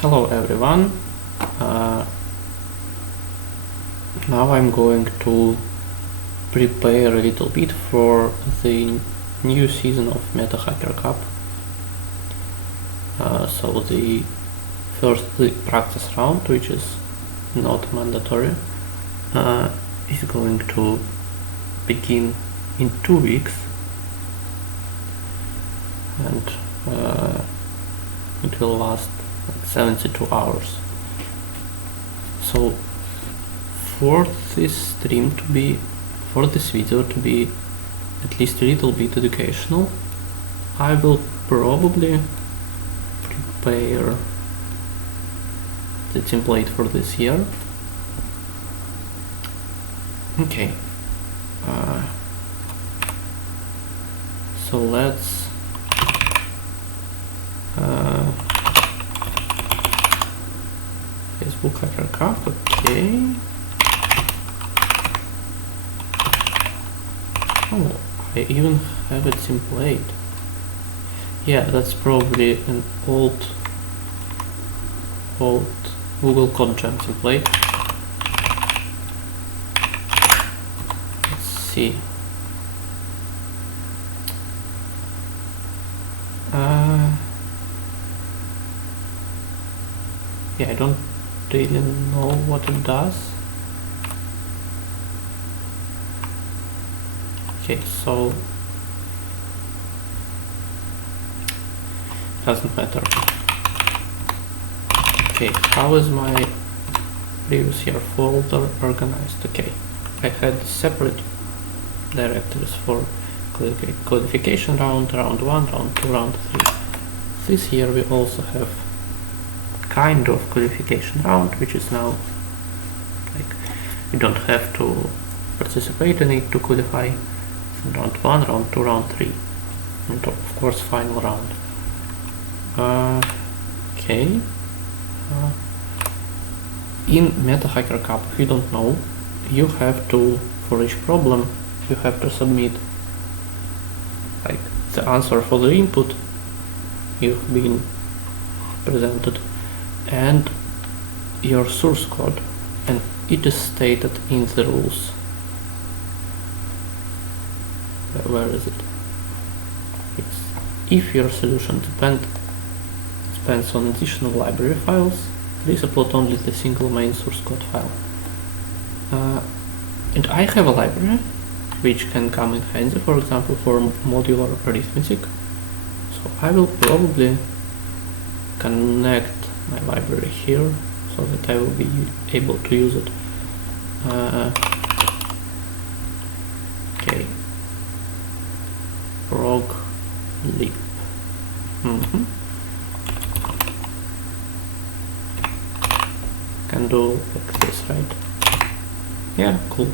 Hello everyone. Now I'm going to prepare a little bit for the new season of Meta Hacker Cup. So the first practice round, which is not mandatory, is going to begin in 2 weeks, and it will last 72 hours. So for this video to be at least a little bit educational, I will probably prepare the template for this year. Okay, so let's Facebook Hacker Cup, okay. Oh, I even have a template. Yeah, that's probably an old Google Code Jam template. Let's see. Yeah, I don't really know what it does. Okay, so doesn't matter. Okay, how is my previous year folder organized? Okay, I had separate directories for codification round, round 1, round 2, round 3. This year we also have kind of codification round, which is now like you don't have to participate in it to codify. Round 1, round 2, round 3, and of course final round. Okay. In Meta Hacker Cup, if you don't know, you have to, for each problem, you have to submit like the answer for the input you've been presented and your source code, and it is stated in the rules. Where is it? Yes. If your solution depends on additional library files, please upload only the single main source code file. And I have a library which can come in handy, for example, for modular arithmetic. So I will probably connect my library here so that I will be able to use it. Okay. Prog lib. Can do like this, right? Yeah, cool.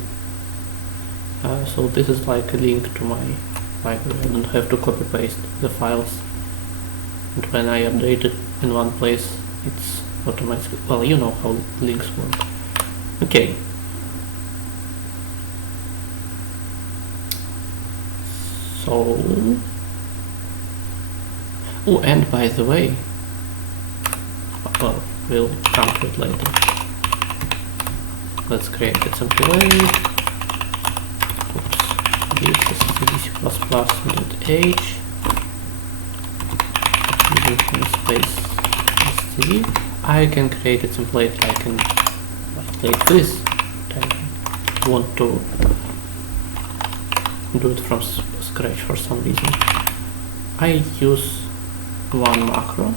So this is like a link to my library. I don't have to copy paste the files, and when I update it in one place, it's automatically, well, you know how links work. Okay. So, oh, and by the way, well, we'll come to it later. Let's create a template. Oops, this is c++.h. Using space std. I can create a template like this. I want to do it from scratch for some reason. I use one macro.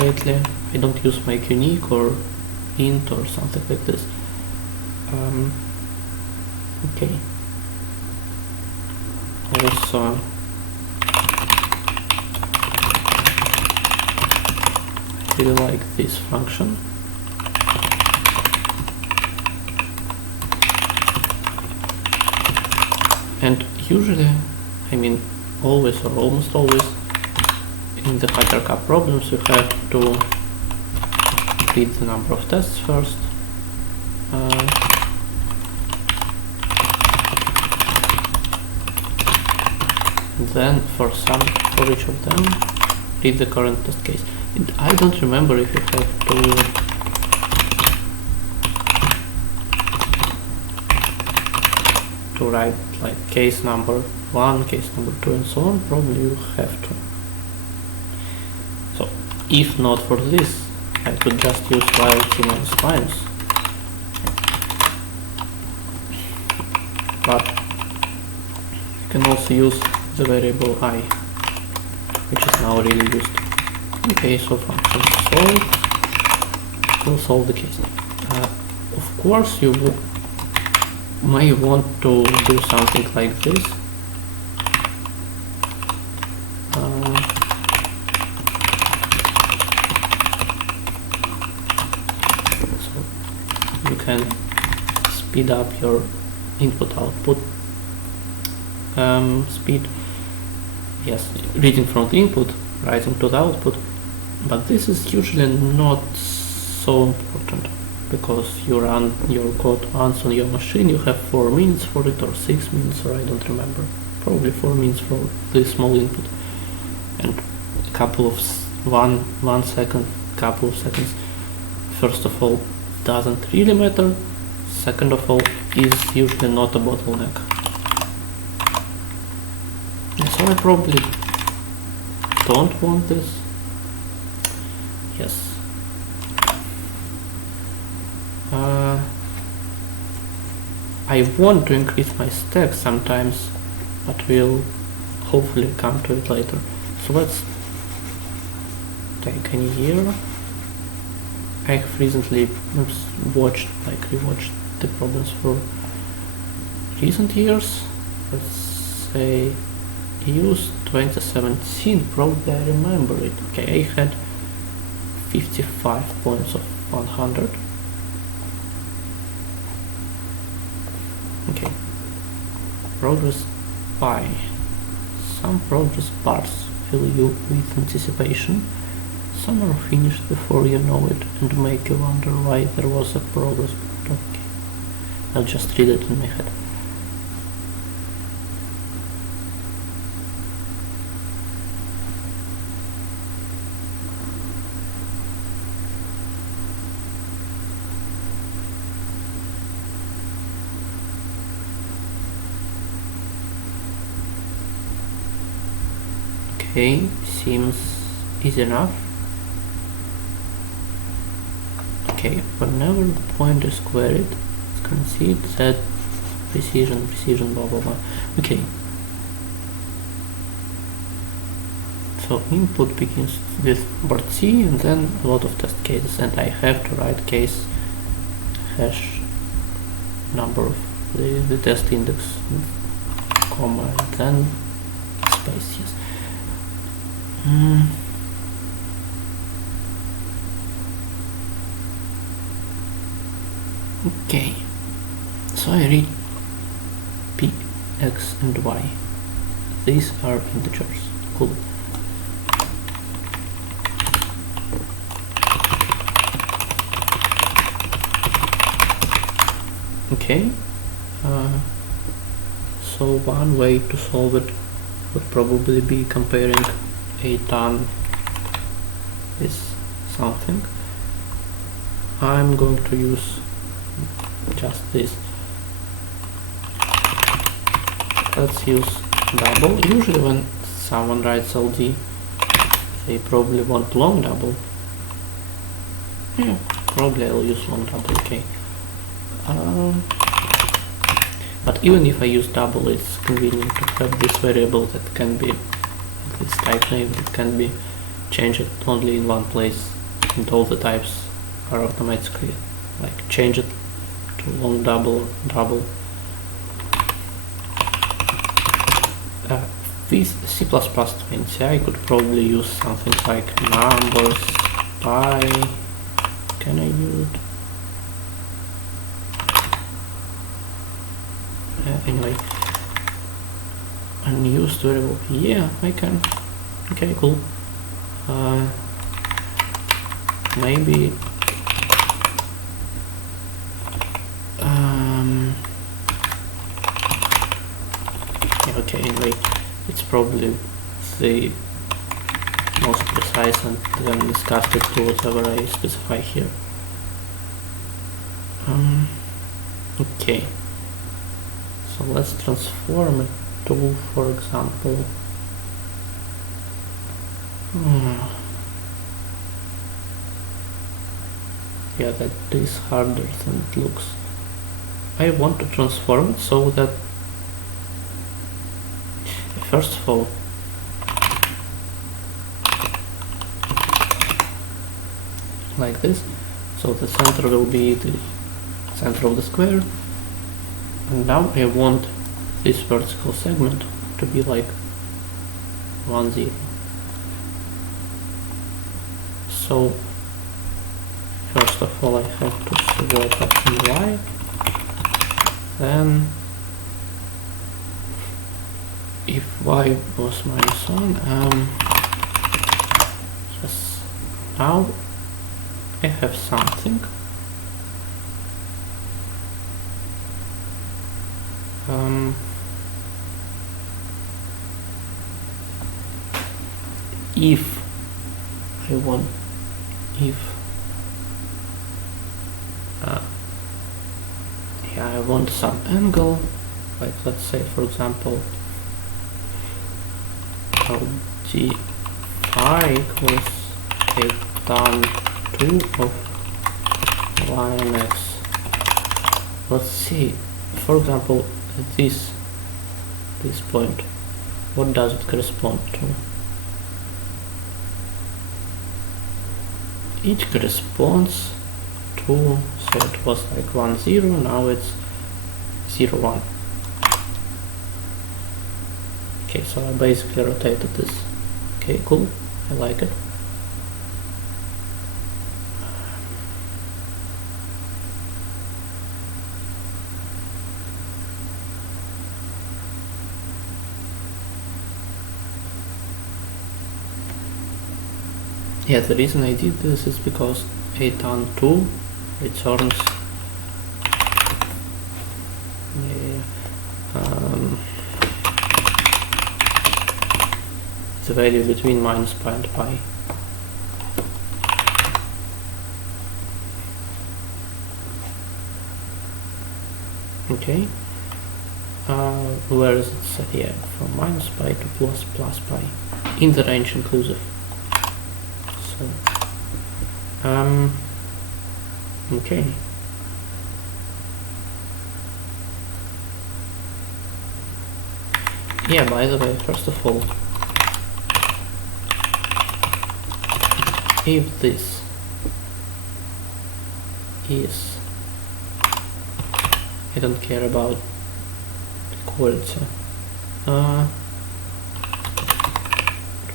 Lately, I don't use make unique or int or something like this. Okay. Also, I really like this function. And usually, I mean always or almost always, in the Hacker Cup problems you have to read the number of tests first, then for each of them read the current test case. And I don't remember if you have to write like case number 1, case number 2 and so on. Probably you have to. So if not for this, I could just use while t minus minus. But you can also use the variable I, which is now really used. Okay, so function solve will solve the case. Of course, you may want to do something like this. So you can speed up your input-output speed. Yes, reading from the input, writing to the output, but this is usually not so important because you run your code once on your machine. You have 4 minutes for it, or 6 minutes, or I don't remember. Probably 4 minutes for this small input, and a couple of 1 second, couple of seconds. First of all, doesn't really matter. Second of all, is usually not a bottleneck. So I probably don't want this. Yes. I want to increase my stack sometimes, but we'll hopefully come to it later. So let's take a year. I have recently rewatched the problems for recent years. Let's say use 2017, probably I remember it. Okay, I had 55 points of 100. Okay, progress by. Some progress bars fill you with anticipation. Some are finished before you know it and make you wonder why there was a progress bar. Okay, I'll just read it in my head. Okay, seems easy enough. Okay, whenever the point is queried, it's concede that precision, blah blah blah. Okay. So input begins with board C and then a lot of test cases, and I have to write case hash number of the test index, comma, and then space, yes. Okay, so I read p, x and y. These are integers. Cool. Okay, so one way to solve it would probably be comparing a ton with something. I'm going to use just this. Let's use double. Usually when someone writes LD, they probably want long double. Yeah, probably I'll use long double, okay. But even if I use double, it's convenient to have this variable that can be, this type name, that can be changed only in one place, and all the types are automatically like changed to long double or double. With C++20 I could probably use something like numbers, pi. Can I use it? Anyway, unused variable. Yeah, I can. Okay, cool. Maybe yeah, okay, anyway, it's probably the most size and then discast it to whatever I specify here. Okay, so let's transform it to, for example, yeah, that is harder than it looks. I want to transform it so that, first of all, like this, so the center will be the center of the square, and now I want this vertical segment to be like 1, 0. So first of all I have to swap up in Y, then if Y was -1, yes, now I have something. If I want, yeah, I want some angle, like let's say for example g phi equals a tan 2 of y and x. Let's see, for example, at this point, what does it correspond to? It corresponds to, so it was like 1, 0, now it's 0, 1. Okay, so I basically rotated this. Okay, cool, I like it. Yeah, the reason I did this is because a tan 2 returns the value between -pi and pi. Okay, where is it set? Yeah, from -pi to plus pi, in the range inclusive. So, okay. Yeah, by the way, first of all, if this is, I don't care about quality,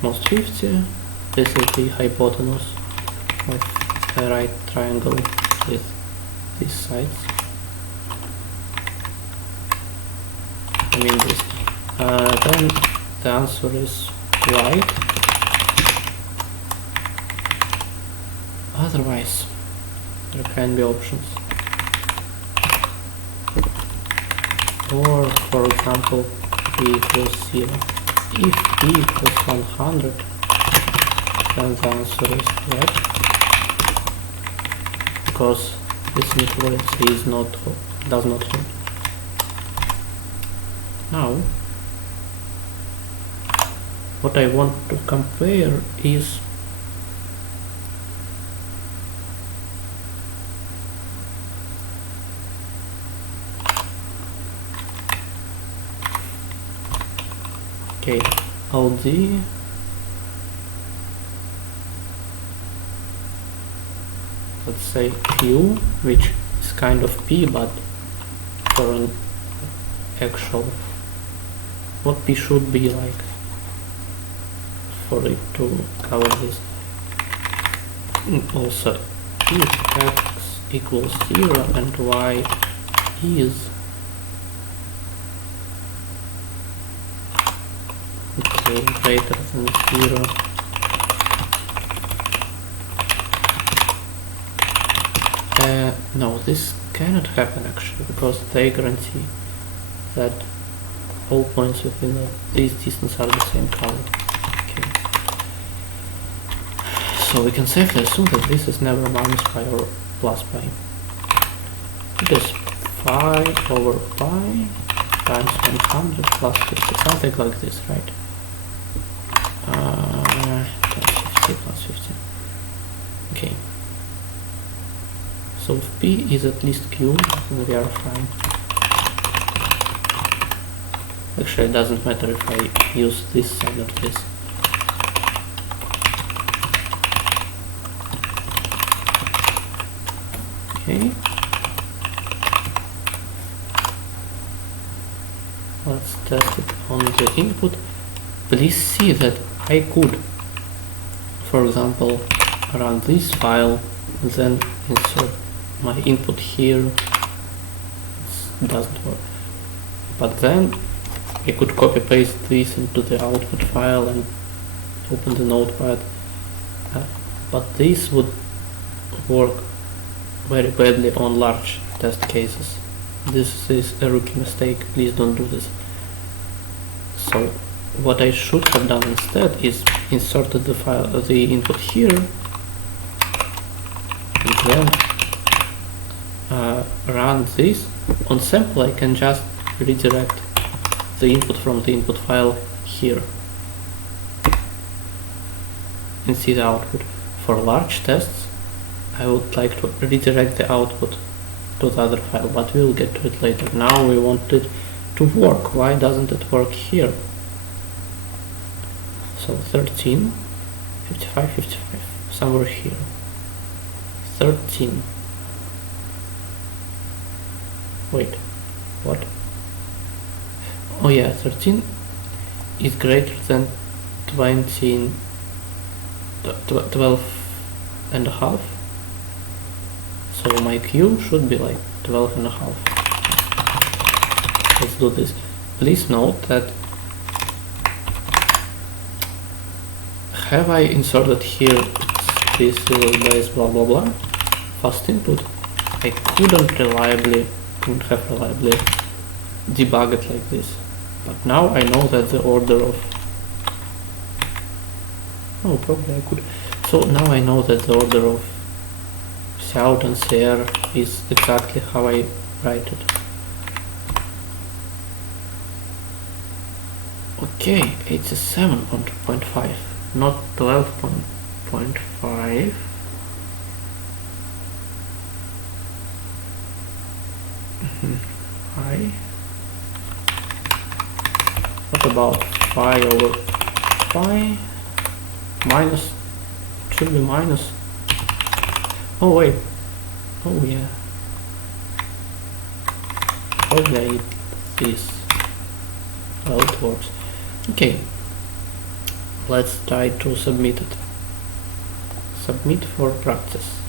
almost 50, this is the hypotenuse of a right triangle with these sides. I mean this. Then the answer is right. Otherwise, there can be options. Or, for example, p equals 0. If p equals 100, then the answer is correct, because this inequality does not hold. Now, what I want to compare is LD let's say Q, which is kind of P, but for an actual, what P should be like for it to cover this. Also, if x equals 0 and y is greater than 0, no, this cannot happen actually, because they guarantee that all points within these distance are the same color. Okay. So we can safely assume that this is never minus pi or plus pi. It is pi over pi times 100 plus 50, something like this, right? 50 plus 50. Okay. So if p is at least q, then we are fine. Actually, it doesn't matter if I use this side or this. Okay. Let's test it on the input. Please see that I could, for example, run this file and then insert my input here. It doesn't work. But then I could copy paste this into the output file and open the notepad. But this would work very badly on large test cases. This is a rookie mistake, please don't do this. So what I should have done instead is inserted the input here, and then run this. On sample I can just redirect the input from the input file here and see the output. For large tests I would like to redirect the output to the other file, but we'll get to it later. Now we want it to work. Why doesn't it work here? So 13, 55, 55, somewhere here. 13. Wait, what? Oh yeah, 13 is greater than 12 and a half. So my Q should be like 12 and a half. Let's do this. Please note that have I inserted here this base blah blah blah fast input, I couldn't have reliably debug it like this. But now I know that the order of probably I could. So now I know that the order of out and CR is exactly how I write it. Okay, 87.5, not 12.5. Pi. What about pi over pi? Minus, should be minus. Oh wait, oh yeah, probably I need this, how it works. Okay, let's try to submit it. Submit for practice.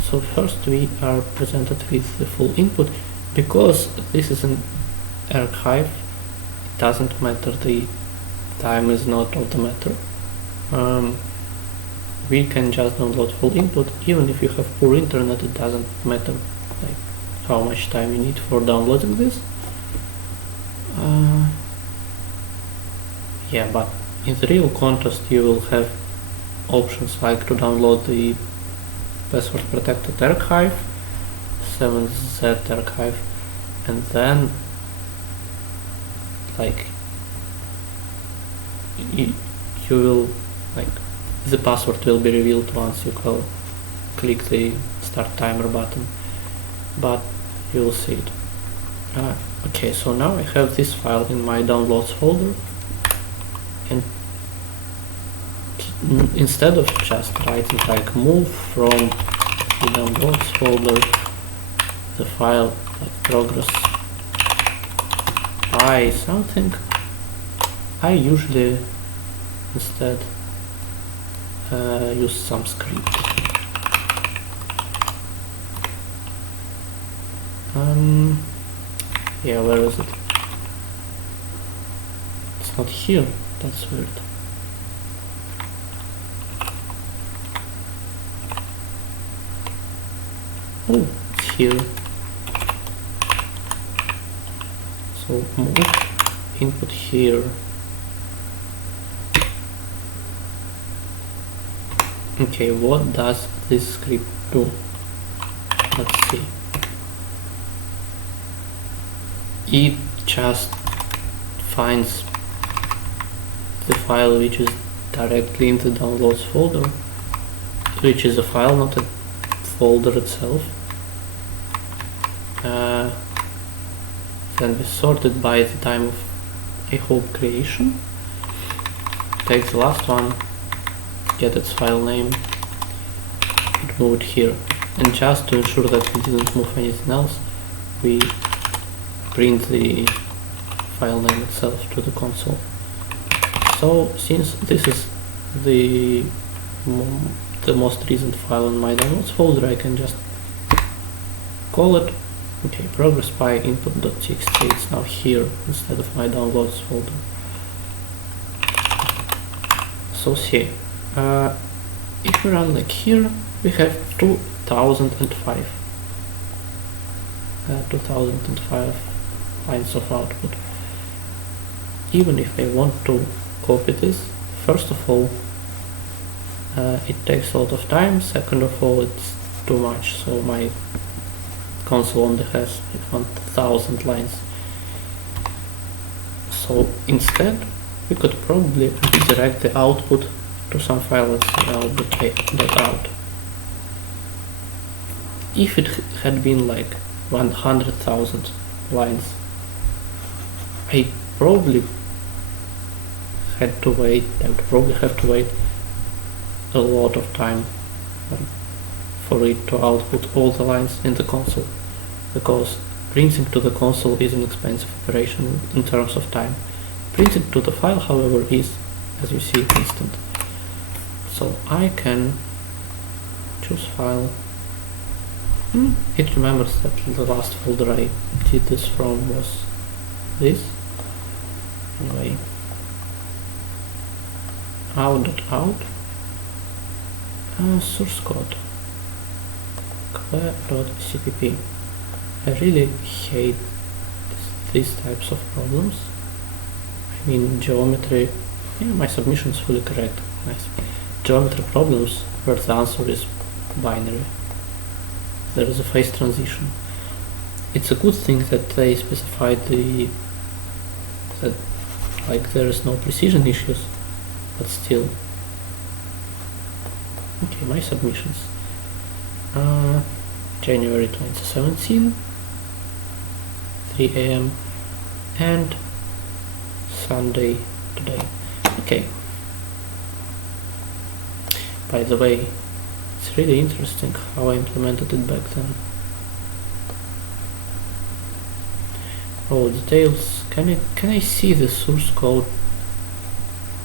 So first we are presented with the full input. Because this is an archive, it doesn't matter, the time is not of the matter. We can just download full input. Even if you have poor internet, it doesn't matter like how much time you need for downloading this. Yeah, but in the real context you will have options like to download the password protected archive, 7z archive, and then like you will like the password will be revealed once you click the start timer button, but you will see it. Okay, so now I have this file in my downloads folder, and instead of just writing like move from the downloads folder the file like progress by something, I usually instead use some script. Yeah, where is it? It's not here, that's weird. Oh, it's here. So move input here. Okay, what does this script do? Let's see. It just finds the file which is directly in the downloads folder, which is a file, not a folder itself. Then we sort it by the time of a hope creation. Take the last one, get its file name, and move it here. And just to ensure that we didn't move anything else, we print the file name itself to the console. So since this is the most recent file in my downloads folder, I can just call it. Okay, progress by input.txt, it's now here instead of my downloads folder. So see, if we run like here, we have 2005 lines of output. Even if I want to copy this, first of all, it takes a lot of time, second of all, it's too much, so my console only has 1000 lines. So instead, we could probably redirect the output to some file, let's say output.out. If it had been like 100,000 lines, I would probably have to wait a lot of time for it to output all the lines in the console, because printing to the console is an expensive operation in terms of time. Printing to the file, however, is, as you see, instant. So I can choose file. It remembers that the last folder I did this from was this. Anyway, out.out, source code, clear.cpp. I really hate these types of problems. I mean, geometry, yeah, my submission is fully correct, nice. Geometry problems where the answer is binary. There is a phase transition. It's a good thing that they specified that like there is no precision issues, but still. Okay, my submissions. January 2017, 3 AM, and Sunday today. Okay. By the way, it's really interesting how I implemented it back then. Oh, details. Can I see the source code?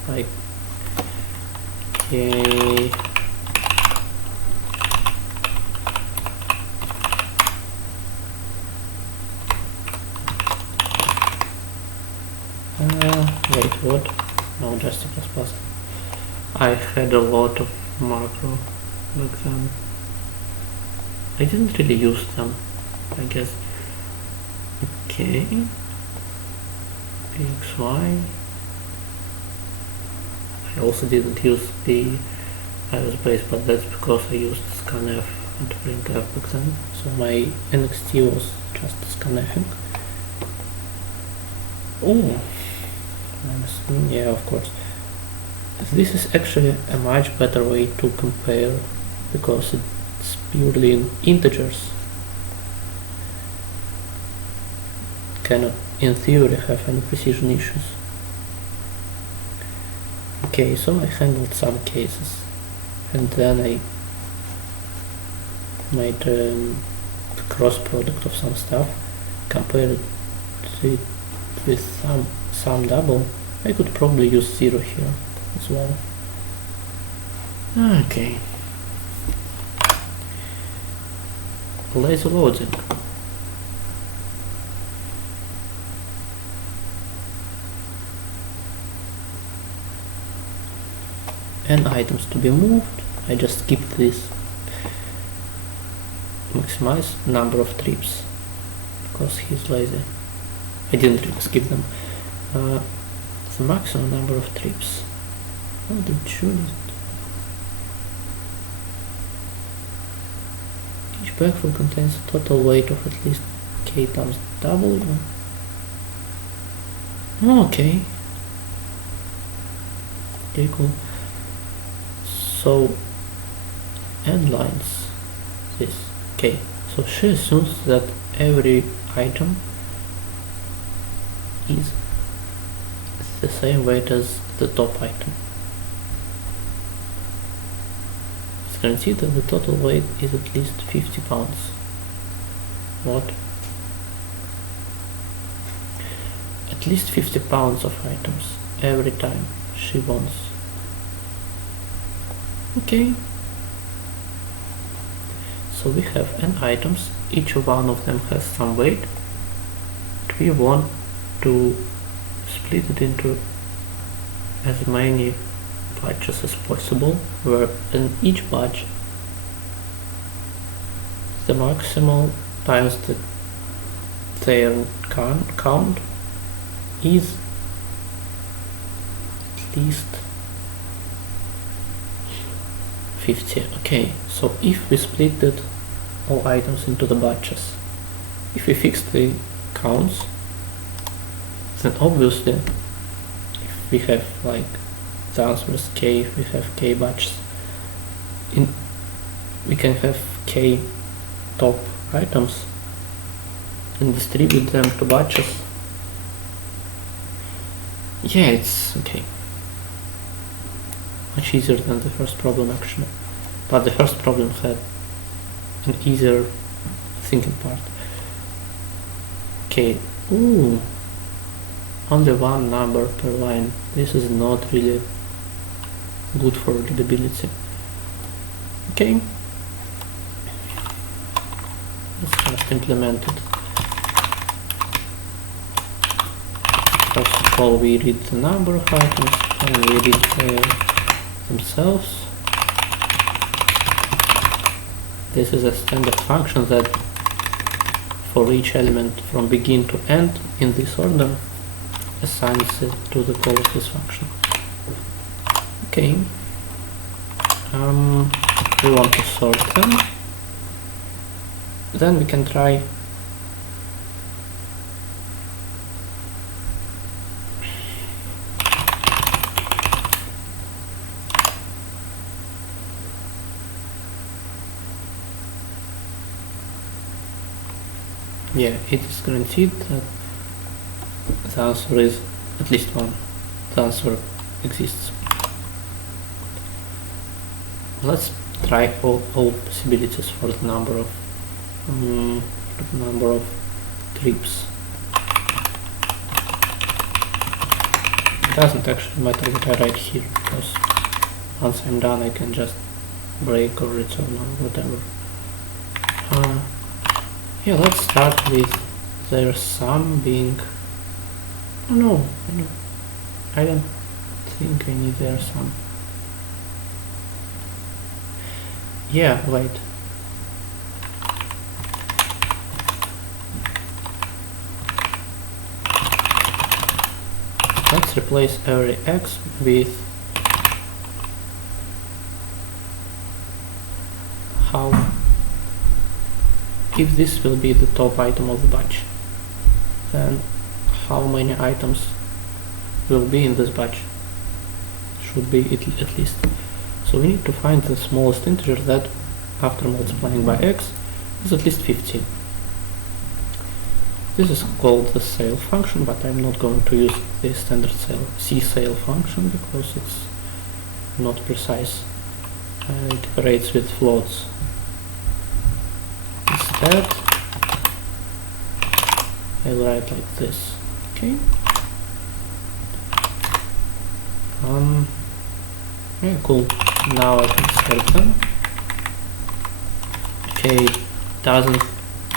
Like, okay. Wait, what? No, just C++. I had a lot of macro back then. I didn't really use them, I guess. Okay. PXY. I also didn't use the iOS base, but that's because I used scanf and printf back then. So my NXT was just scanfing. Oh, yeah, of course. This is actually a much better way to compare, because it's purely in integers. Cannot, in theory, have any precision issues. Okay, so I handled some cases, and then I made the cross product of some stuff, compared it with some double. I could probably use 0 here as well. Okay. Lazy loading. And items to be moved. I just skipped this. Maximize number of trips, because he's lazy. I didn't really skip them. The maximum number of trips. How to choose it? backfill contains a total weight of at least k times w. Okay. Okay, cool. So end lines this. Okay, so she assumes that every item is the same weight as the top item. It's guaranteed that the total weight is at least 50 pounds. What? At least 50 pounds of items every time she wants. Okay. So we have n items, each one of them has some weight. We want to split it into as many batches as possible, where in each batch the maximal times their count is at least 50. Okay, so if we split it all items into the batches, if we fix the counts, then obviously if we have like the answer is k, if we have k batches, we can have k top items and distribute them to batches. Yeah, it's okay. Much easier than the first problem actually. But the first problem had an easier thinking part. Okay, ooh, only one number per line. This is not really good for readability. Okay, let's just implement it. First of all, we read the number of items and we read themselves. This is a standard function that for each element from begin to end in this order assigns it to the call of this function. Okay, we want to sort them. Then we can try yeah, it is guaranteed that the answer is at least one. The answer exists. Let's try all possibilities for the number of trips. It doesn't actually matter what I write here, because once I'm done I can just break or return or whatever. Yeah, let's start with their sum being... Oh no, I don't think I need their sum. Yeah, wait. Let's replace every x with how, if this will be the top item of the batch, then how many items will be in this batch? Should be at least. So we need to find the smallest integer that, after multiplying by x, is at least 15. This is called the sale function, but I'm not going to use the standard sale function because it's not precise. It operates with floats. Instead, I'll write like this. Okay. Yeah, cool. Now I can sort them. Okay, doesn't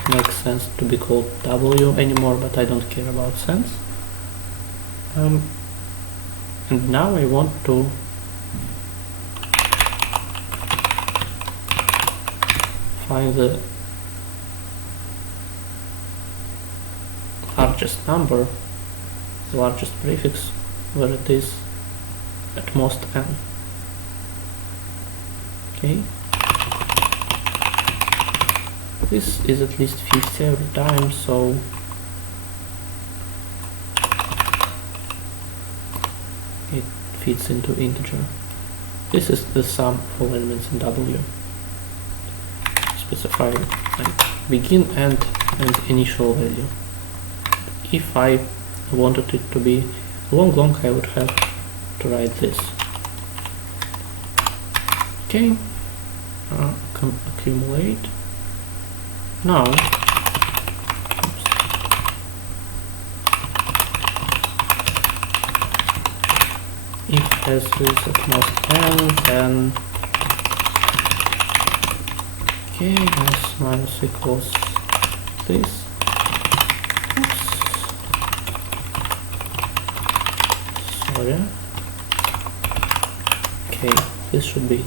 make sense to be called W anymore, but I don't care about sense. And now I want to find the largest number, the largest prefix, where it is at most n. Okay. This is at least 50 every time, so it fits into integer. This is the sum of all elements in W. Specify like begin, end, and initial value. If I wanted it to be long, I would have to write this. Okay, accumulate. Now, if s is at most n, then okay, s minus equals this. Oops. Sorry. Okay, this should be it.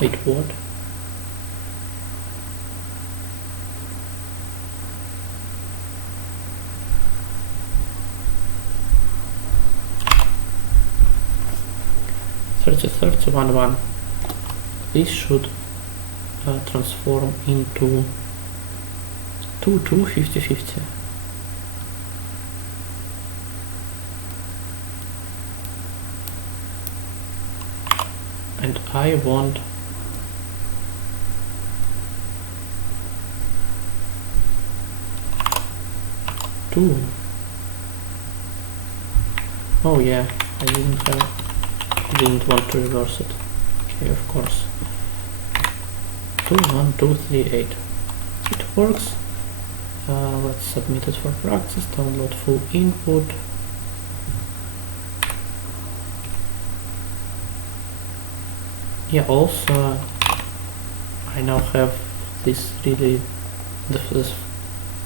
Wait, what? (30, 31, 1). This should transform into 2, 2, 50, 50. And I want two. Oh yeah, I didn't want to reverse it. Okay, of course. 2, 1, 2, 3, 8. It works. Let's submit it for practice. Download full input. Yeah, also I now have this this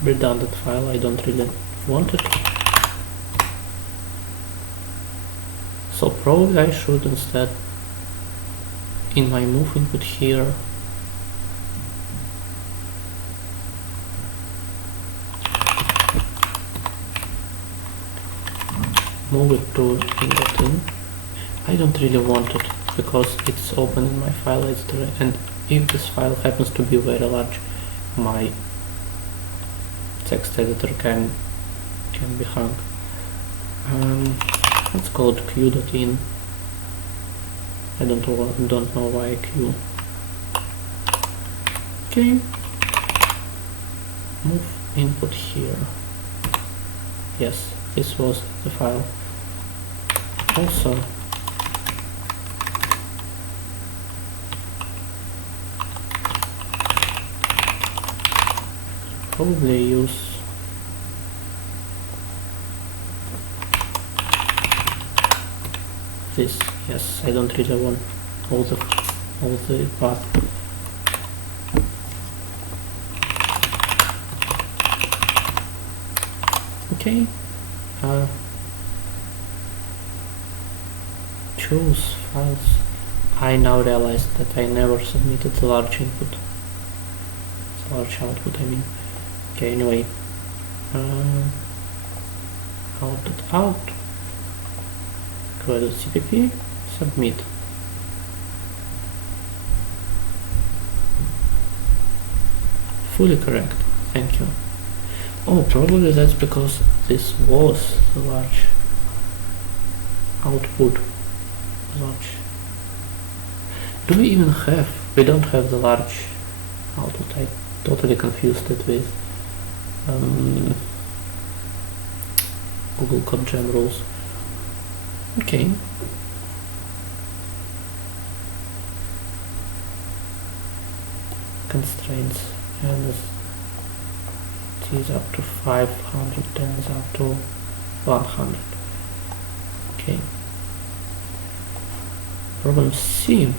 redundant file. I don't really want it. So probably I should instead, in my move input here, move it to in. I don't really want it because it's open in my file editor, and if this file happens to be very large, my text editor can be hung. Let's call it q.in. I don't know why q. Okay. Move input here. Yes, this was the file. Also, probably use this. Yes, I don't really want all the path. Okay. Choose files. I now realized that I never submitted the large input. Large output, I mean. Okay, anyway. Out. Cpp, submit. Fully correct, thank you. Oh, probably that's because this was the large output. Do we even have? We don't have the large output. I totally confused it with Google Code Jam rules. Okay. Constraints, and it is up to 500, and is up to 100. Okay. Problem C.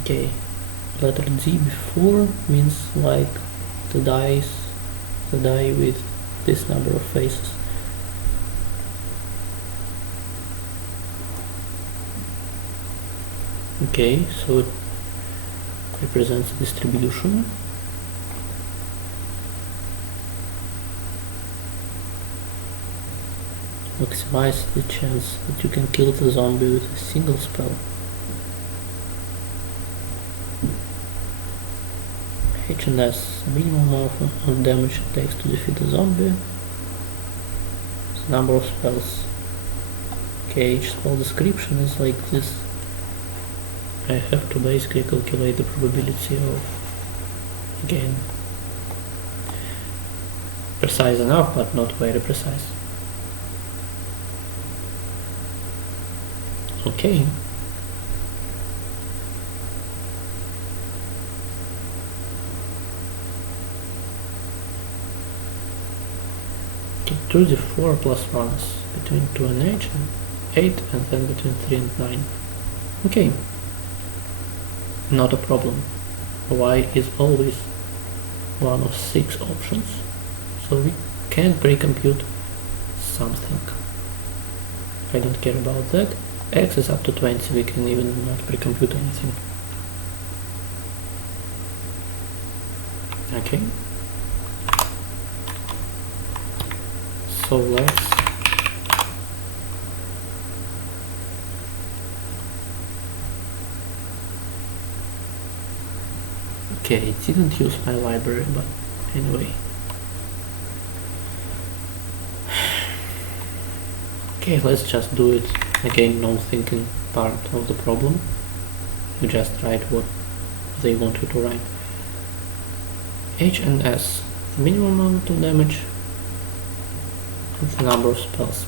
Okay, letter D before means like the die with this number of faces. Okay, so it represents a distribution. Maximize the chance that you can kill the zombie with a single spell. H and S, minimum of damage it takes to defeat a zombie. The number of spells. Okay, each spell description is like this. I have to basically calculate the probability of, again, precise enough but not very precise. Okay. Do the 4 plus 1s between 2 and 8 and then between 3 and 9. Okay. Not a problem. Y is always one of 6 options, so we can pre-compute something. I don't care about that. X is up to 20, we can even not pre-compute anything. Okay. So let's okay, it didn't use my library, but anyway. Okay, let's just do it. Again, no thinking part of the problem. You just write what they want you to write. H and S, minimum amount of damage, and the number of spells.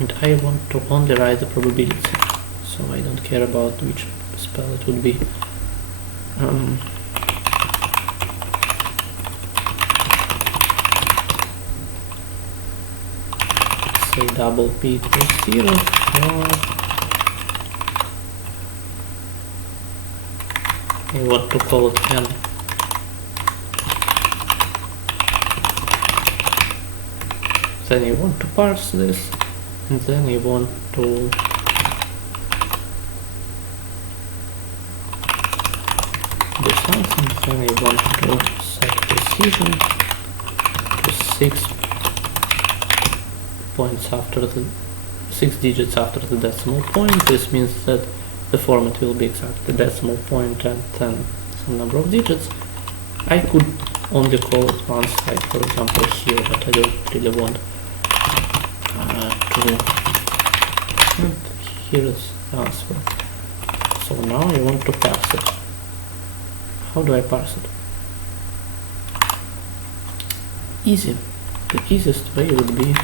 And I want to only write the probability, so I don't care about which spell it would be. Say double P equals 0 for I want to call it N. Then you want to parse this, and then you want to do something, then you want to set precision to 6 points after the 6 digits after the decimal point. This means that the format will be exact, the decimal point and then some number of digits. I could only call it once, like for example here, but I don't really want to. And here is the answer. So now you want to parse it. How do I parse it? Easy. The easiest way would be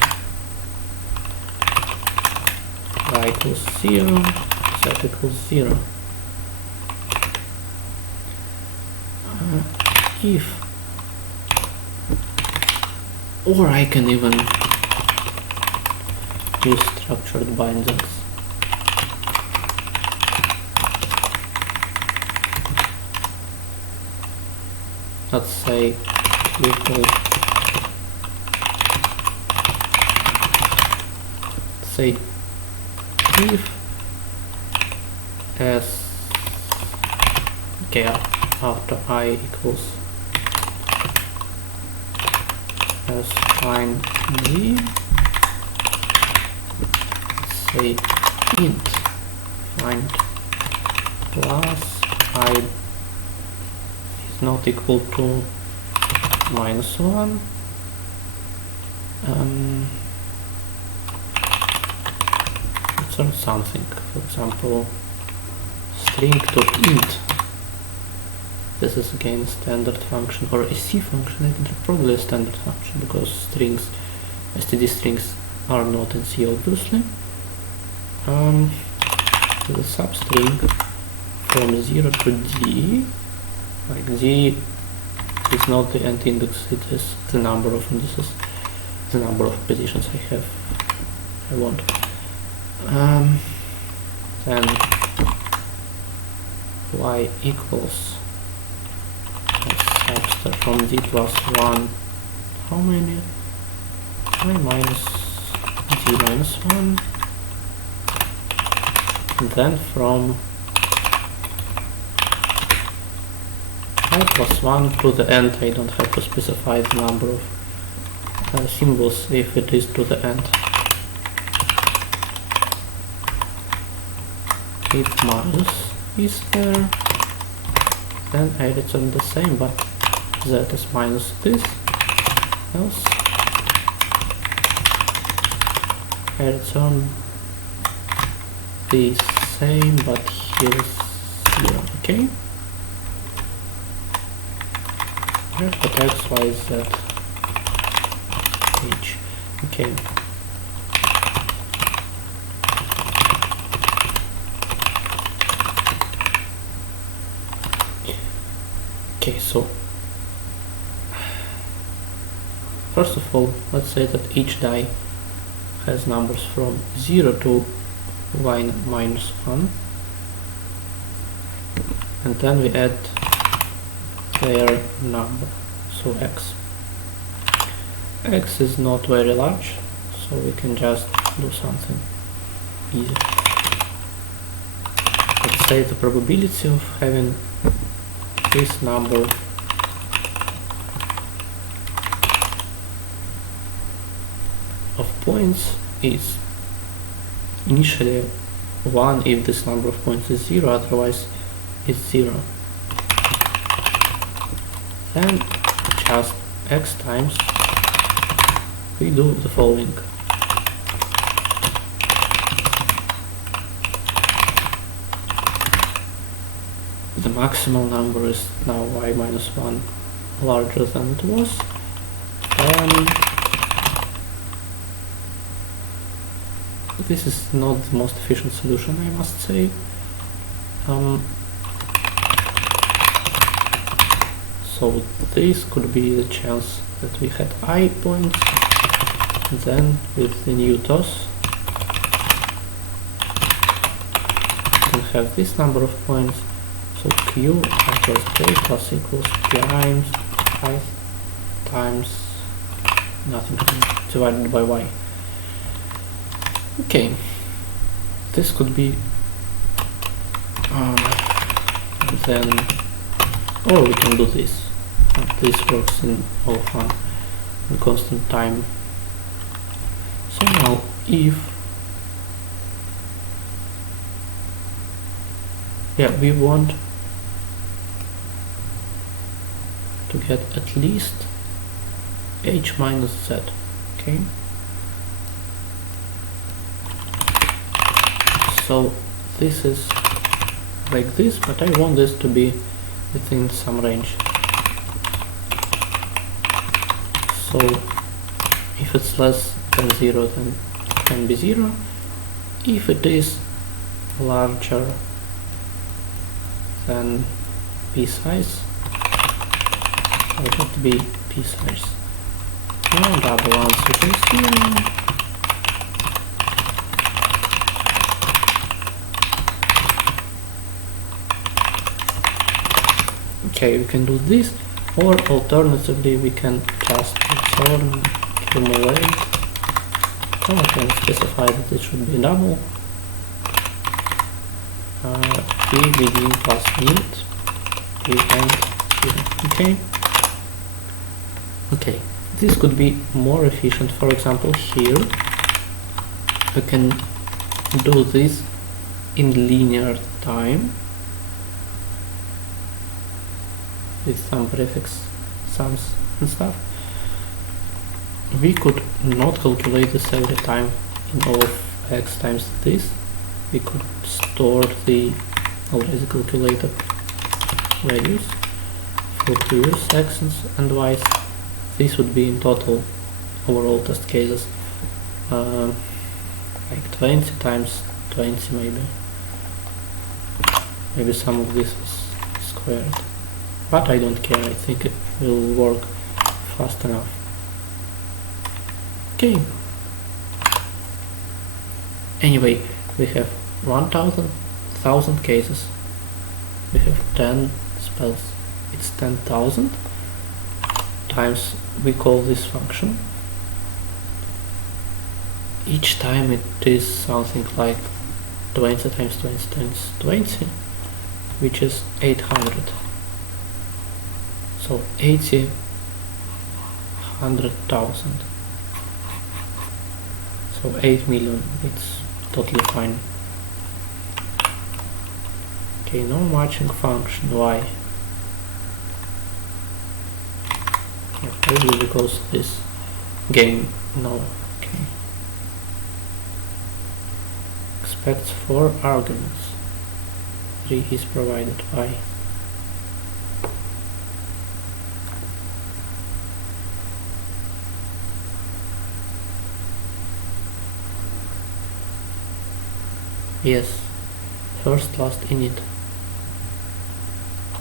y equals 0, z equals 0. Or I can even use structured bindings. Let's say equal, say if s, okay, after I equals s find g, say int find plus I is not equal to -1. Or something, for example, string to int. This is again a standard function or a C function. It's probably a standard function because strings, std strings, are not in C obviously. The substring from 0 to d, like d is not the end index, it is the number of indices, the number of positions I want. Then y equals substring from d plus 1, how many? Y minus d minus 1, and then from I plus 1 to the end. I don't have to specify the number of symbols if it is to the end. If minus is there, then I return the same, but that is minus this, else I return the same, but here is 0, okay? Here's what x, y, z, h, okay. Okay, so first of all, let's say that each die has numbers from 0 to y minus 1, and then we add their number, so x. X is not very large, so we can just do something easy. Let's say the probability of having this number of points is initially 1 if this number of points is 0, otherwise it's 0. Then just x times we do the following. The maximal number is now y minus 1 larger than it was, and this is not the most efficient solution, I must say. So this could be the chance that we had I points, and then with the new toss we can have this number of points. So q equals k plus equals times 5 times nothing divided by y. Okay, this could be then, or we can do this. This works in O1 in constant time. So now if we want to get at least h minus z, okay? So this is like this, but I want this to be within some range. So if it's less than 0, then it can be 0. If it is larger than p size, it would have to be p size. Now double answer is 0. Okay, we can do this, or alternatively we can just return accumulate. So I can specify that it should be double. P begin plus need, P end here. Okay, this could be more efficient. For example, here we can do this in linear time with some prefix sums and stuff. We could not calculate this every time in O of x times this. We could store the already calculated values for previous x's and y's. This would be in total overall test cases like 20 times 20 maybe some of this is squared, but I don't care. I think it will work fast enough. Okay, anyway, we have 1,000 cases, we have 10 spells, it's 10,000 times we call this function. Each time it is something like 20 times 20 times 20, which is 800. So 80, 100,000. So 8 million, it's totally fine. Okay, no matching function, why? Yeah, probably because this game, no, okay. Expects 4 arguments. 3 is provided, why? Yes, first, last, init.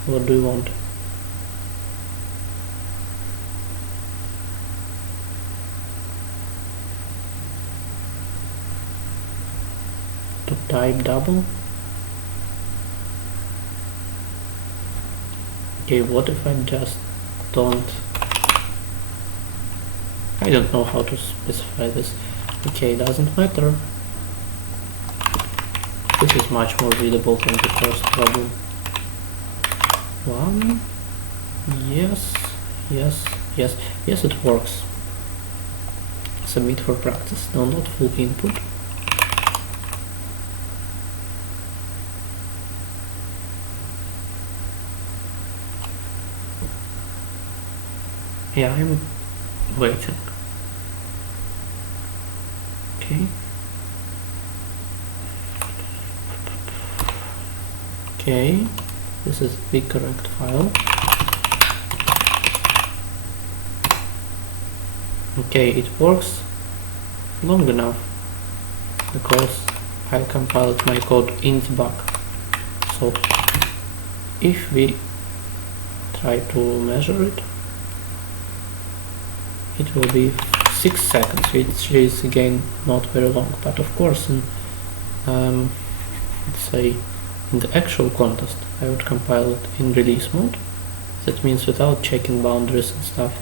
What do you want? To type double? Okay, what if I just don't... I don't know how to specify this. Okay, doesn't matter. This is much more readable than the first problem. 1. Yes, yes, yes, yes, it works. Submit for practice. No, not full input. Yeah, I'm waiting. Okay. Okay, this is the correct file. Okay, it works long enough because I compiled my code int back. So if we try to measure it, it will be 6 seconds, which is again not very long, but of course in let's say in the actual contest I would compile it in release mode. That means without checking boundaries and stuff,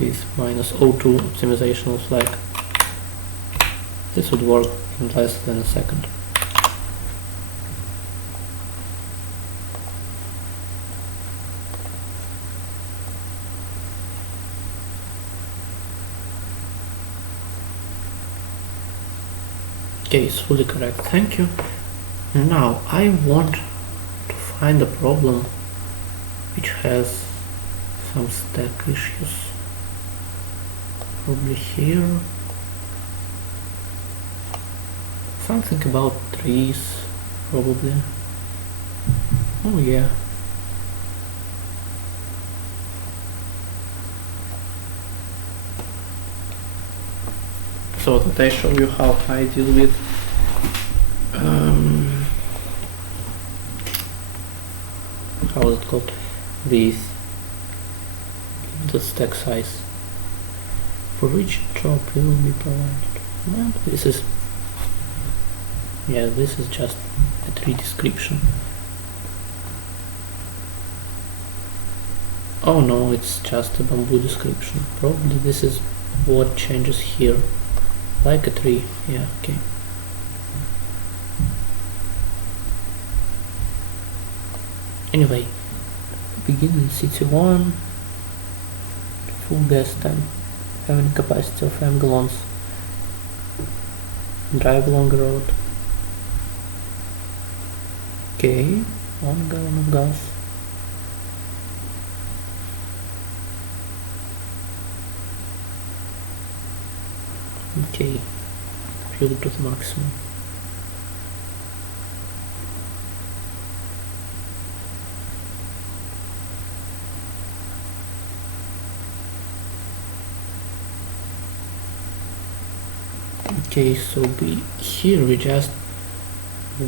with -02 optimizational flag. This would work in less than a second. Okay, it's fully correct, thank you. Now I want to find a problem which has some stack issues. Probably here. Something about trees, probably. Oh yeah. So that I show you how I deal with how is it called, with the stack size. For which job will be provided? Well, this is just a tree description. Oh no, it's just a bamboo description. Probably this is what changes here. Like a tree, yeah, okay. Anyway, begin in city 1, full gas tank, having capacity of m gallons, drive along the road. Okay, 1 gallon of gas. Okay, fuel to the maximum. Okay, so here we just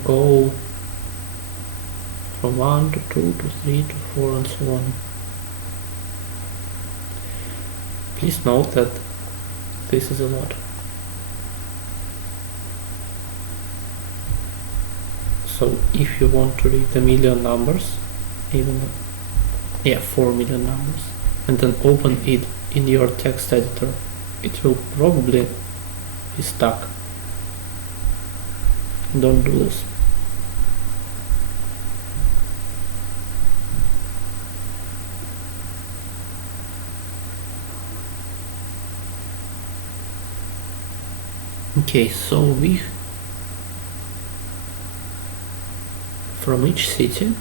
go from 1 to 2 to 3 to 4 and so on. Please note that this is a lot. So if you want to read a million numbers, even 4 million numbers, and then open it in your text editor, it will probably be stuck. Don't do this. Okay, so we from each city,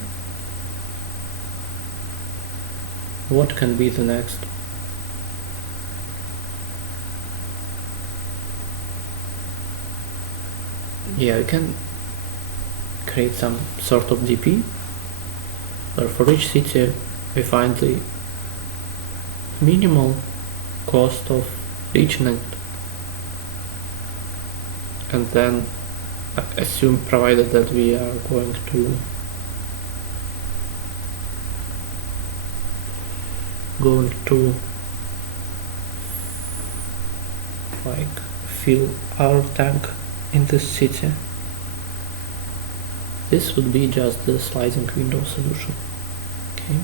what can be the next? Yeah, we can create some sort of DP where for each city we find the minimal cost of reaching it, and then assume, provided that we are going to like fill our tank in this city. This would be just the sliding window solution. Okay.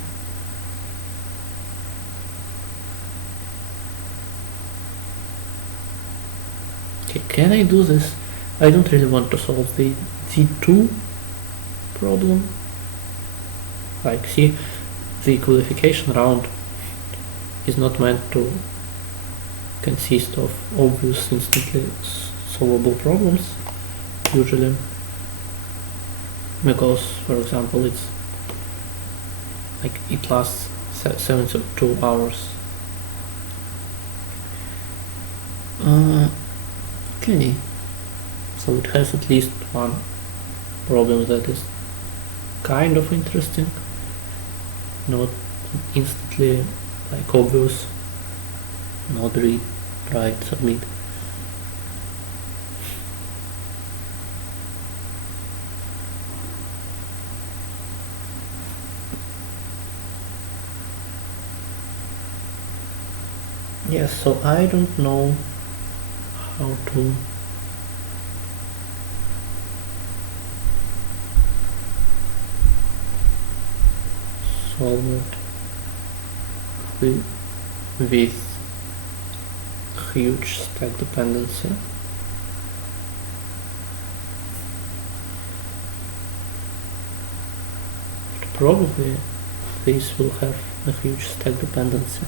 Okay, can I do this? I don't really want to solve the D2 problem. Like, see, the qualification round is not meant to consist of obvious instantly solvable problems, usually, because, for example, it's like it lasts 72 hours. Okay, so it has at least one problem that is kind of interesting, not instantly like obvious. Not read, write, submit. Yes, so I don't know how to solve it with huge stack dependency. But probably this will have a huge stack dependency.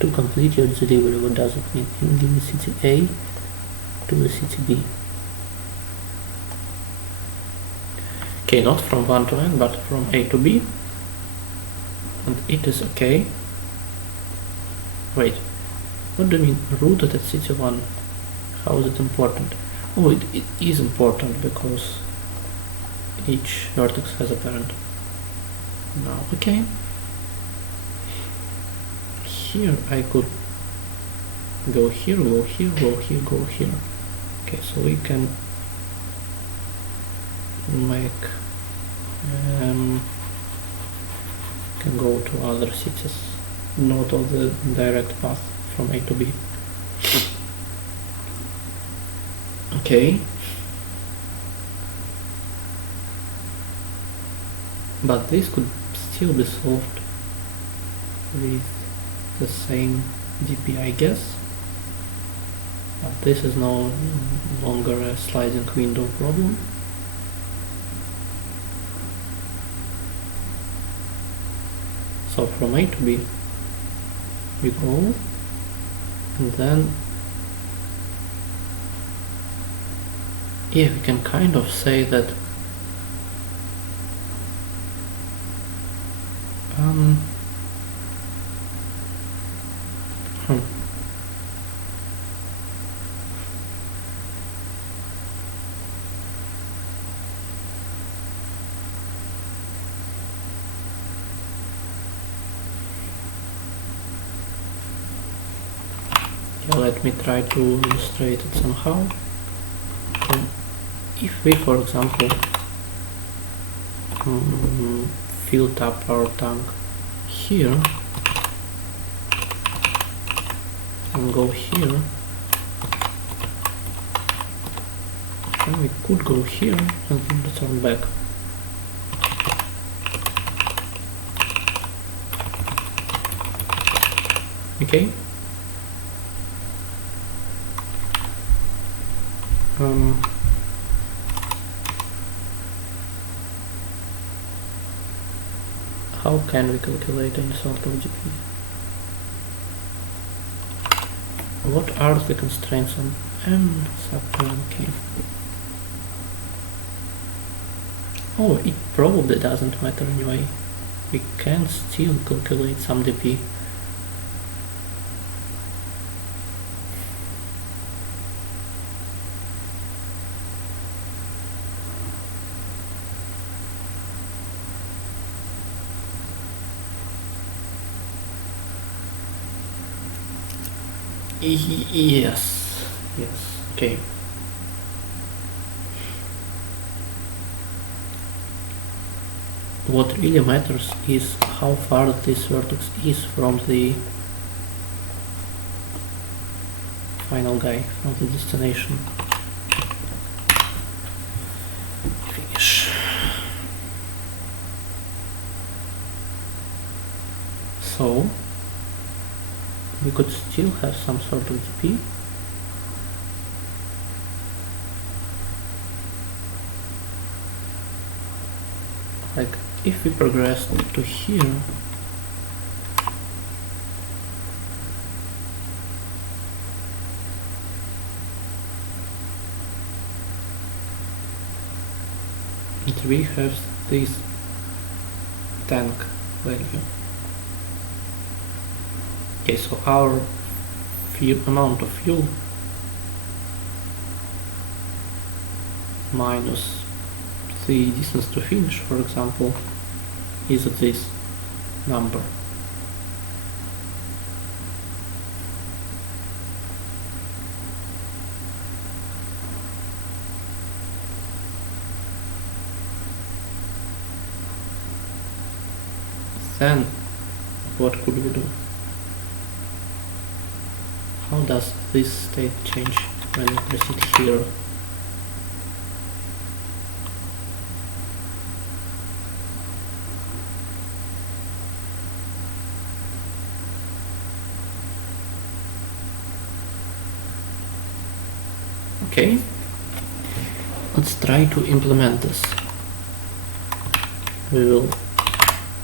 To complete your delivery, what does it mean? You give the city A to the city B. Okay, not from 1 to n, but from A to B. And it is okay. Wait, what do you mean routed at city 1? How is it important? Oh, it is important because each vertex has a parent. Now, okay. Here I could go here, go here, go here, go here. Okay, so we can make can go to other cities, not on the direct path from A to B. Okay, but this could still be solved with the same DP, I guess. But this is no longer a sliding window problem. So from A to B we go, and then yeah, we can kind of say that let me try to illustrate it somehow. If we, for example, filled up our tank here and go here, then we could go here and return back. Okay. how can we calculate any sort of dp? What are the constraints on m subprime k? Oh, it probably doesn't matter anyway. We can still calculate some dp. Yes, okay. What really matters is how far this vertex is from the final guy, from the destination. Finish. So we could still have some sort of dp. Like if we progress to here, and we have this tank value. Okay, so our amount of fuel minus the distance to finish, for example, is this number. Then what could we do? How does this state change when we press it here? Okay, let's try to implement this.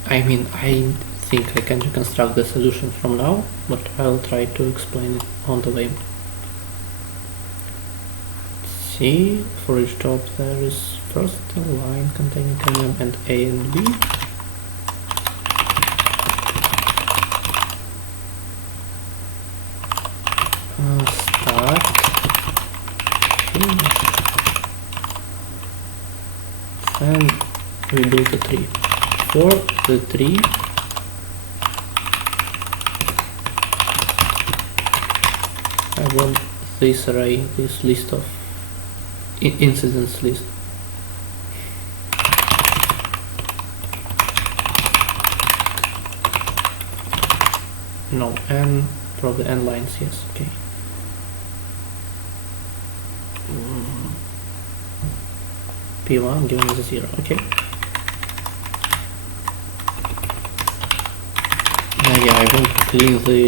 I think I can reconstruct the solution from now, but I'll try to explain it on the way. See, for each job there is first a line containing element A and B. Start, finish, and we build the tree. For the tree, I want this array, this list of incidents list. No, n, probably n lines, yes, okay. P1 given as a 0, okay. Yeah, I want to clean the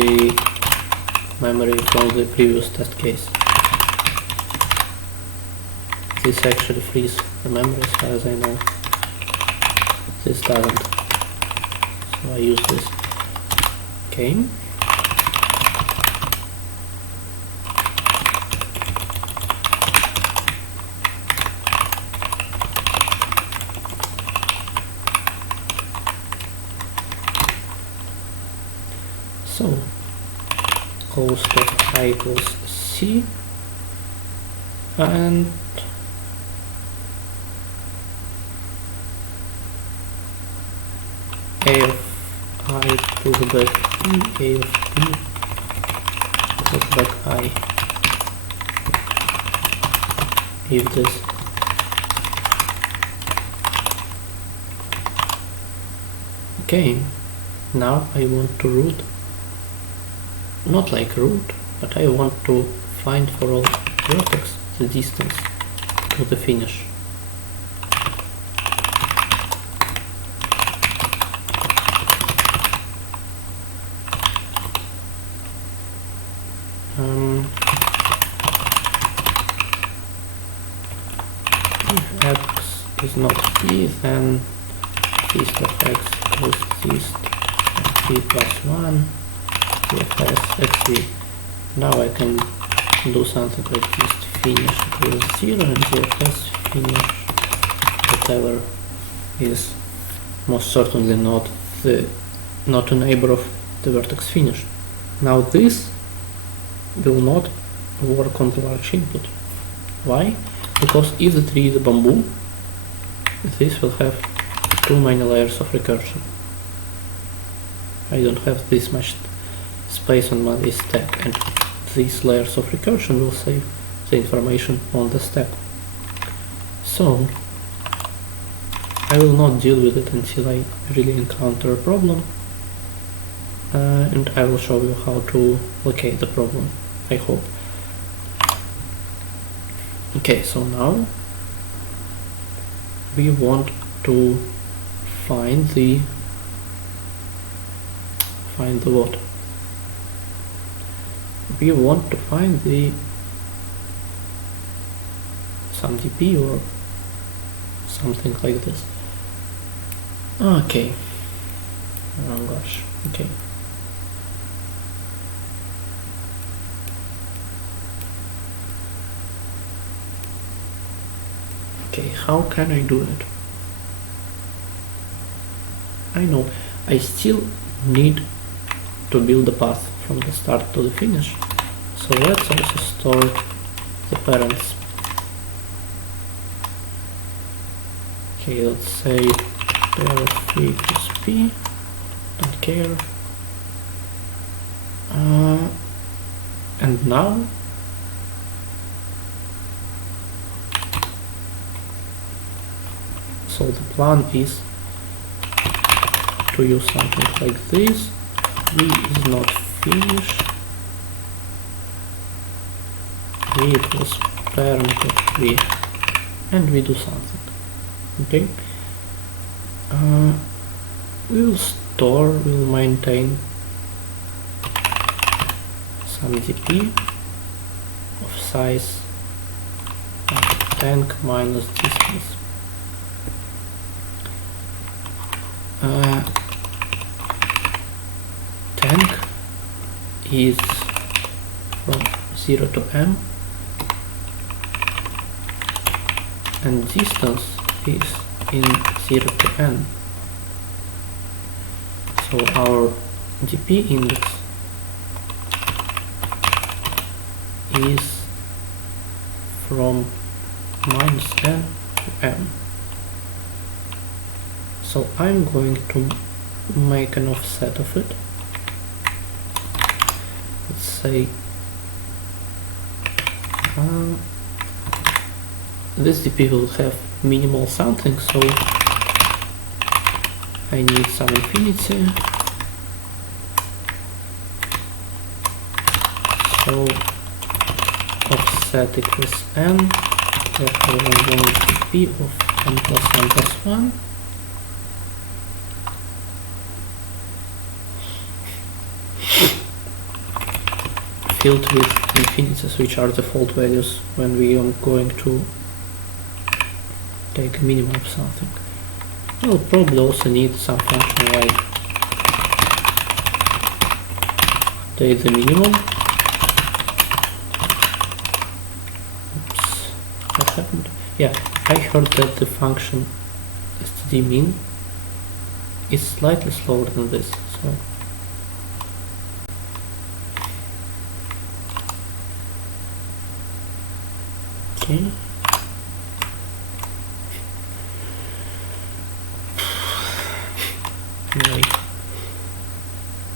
memory from the previous test case. This actually frees the memory as far as I know. This doesn't. So I use this. Okay. So cost of I equals C, and A of I push back P, A of P push back I, if this. Okay, now I want to route. Not like root, but I want to find for all vertex the distance to the finish. If x is not p, then p of x equals dist p plus 1 cfs xv. Now I can do something like dist finish equals 0 and cfs finish whatever is most certainly not a neighbor of the vertex finish. Now this will not work on the large input. Why? Because if the tree is a bamboo, this will have too many layers of recursion. I don't have this much space on my stack, and these layers of recursion will save the information on the stack. So I will not deal with it until I really encounter a problem, and I will show you how to locate the problem, I hope. Okay, so now we want to find the what? We want to find some DP or something like this. Okay. Oh gosh. Okay. Okay, how can I do it? I know I still need to build a path from the start to the finish, so let's also store the parents. Okay, let's say pair of p equals p, don't care. And now so the plan is to use something like this. V is not finish. V equals parent of V, and we do something. Okay. We will maintain some DP of size tank minus distance. Tank is from 0 to m, and distance is in 0 to n. So our DP index is from minus n to m. So I'm going to make an offset of it. Let's say this DP will have minimal something, so I need some infinity. So offset equals n, therefore I'm going to DP of n plus 1 plus 1. Filled with infinities, which are default values when we are going to take a minimum of something. We'll probably also need some function like take the minimum. Oops, what happened? Yeah, I heard that the function stdmin is slightly slower than this, so okay. Anyway,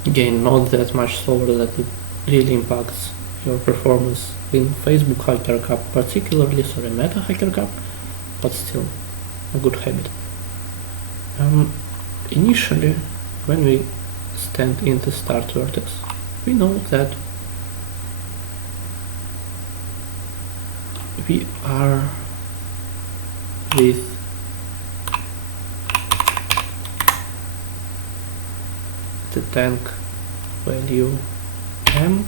again, not that much slower that it really impacts your performance in Facebook Hacker Cup particularly, sorry, Meta Hacker Cup, but still a good habit. Initially, when we stand in the start vertex, we know that we are with the tank value m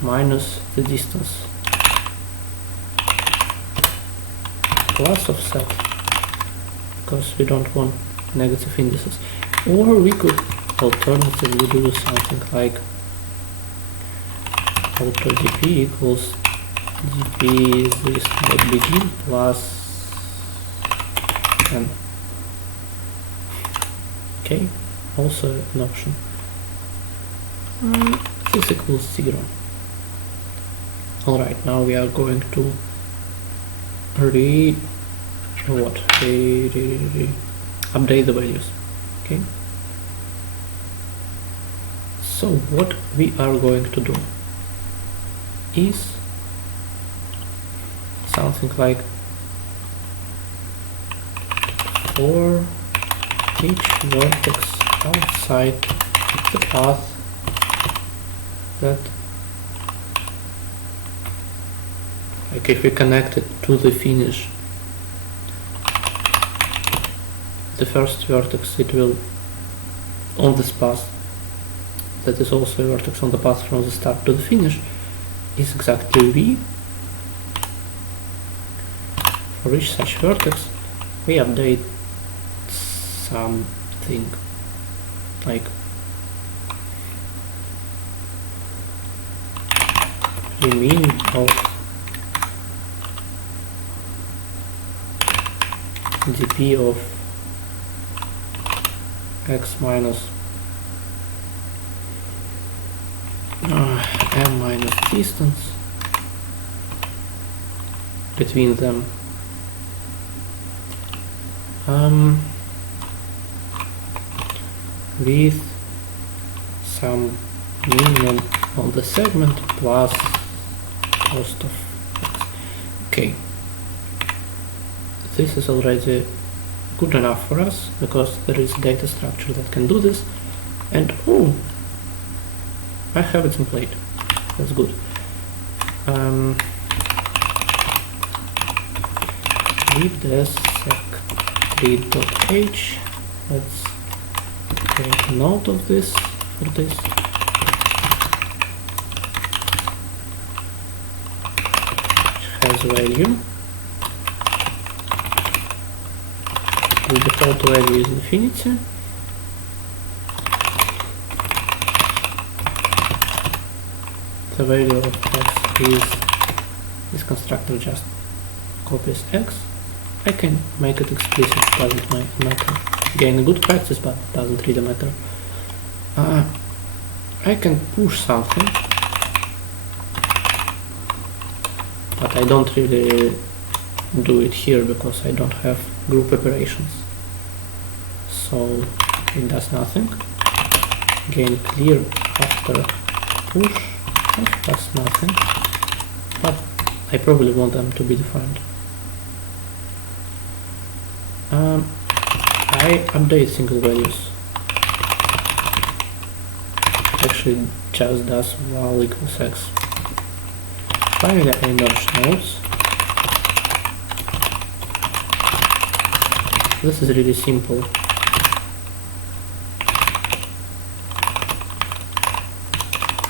minus the distance plus offset, because we don't want negative indices. Or we could alternatively do something like auto dp equals dp this.begin plus 10. Okay, also an option. This equals 0. Alright, now we are going to update the values. Okay. So what we are going to do is something like for each vertex outside the path that, like if we connect it to the finish, the first vertex it will on this path that is also a vertex on the path from the start to the finish is exactly v. For each such vertex we update something like the mean of dp of x minus m minus distance between them with some minimum on the segment plus cost of x. Okay, this is already good enough for us because there is a data structure that can do this, and oh, I have it template. That's good. With the sec read.h, let's take note of this for this. Which has value. The default value is infinity. The value of x is this constructor just copies x. I can make it explicit, doesn't matter. Again, a good practice, but doesn't really matter. I can push something, but I don't really do it here because I don't have group operations. So it does nothing. Again, clear after push. That's nothing, but I probably want them to be defined. I update single values. Actually, just does val equals x. Finally, I merge nodes. This is really simple.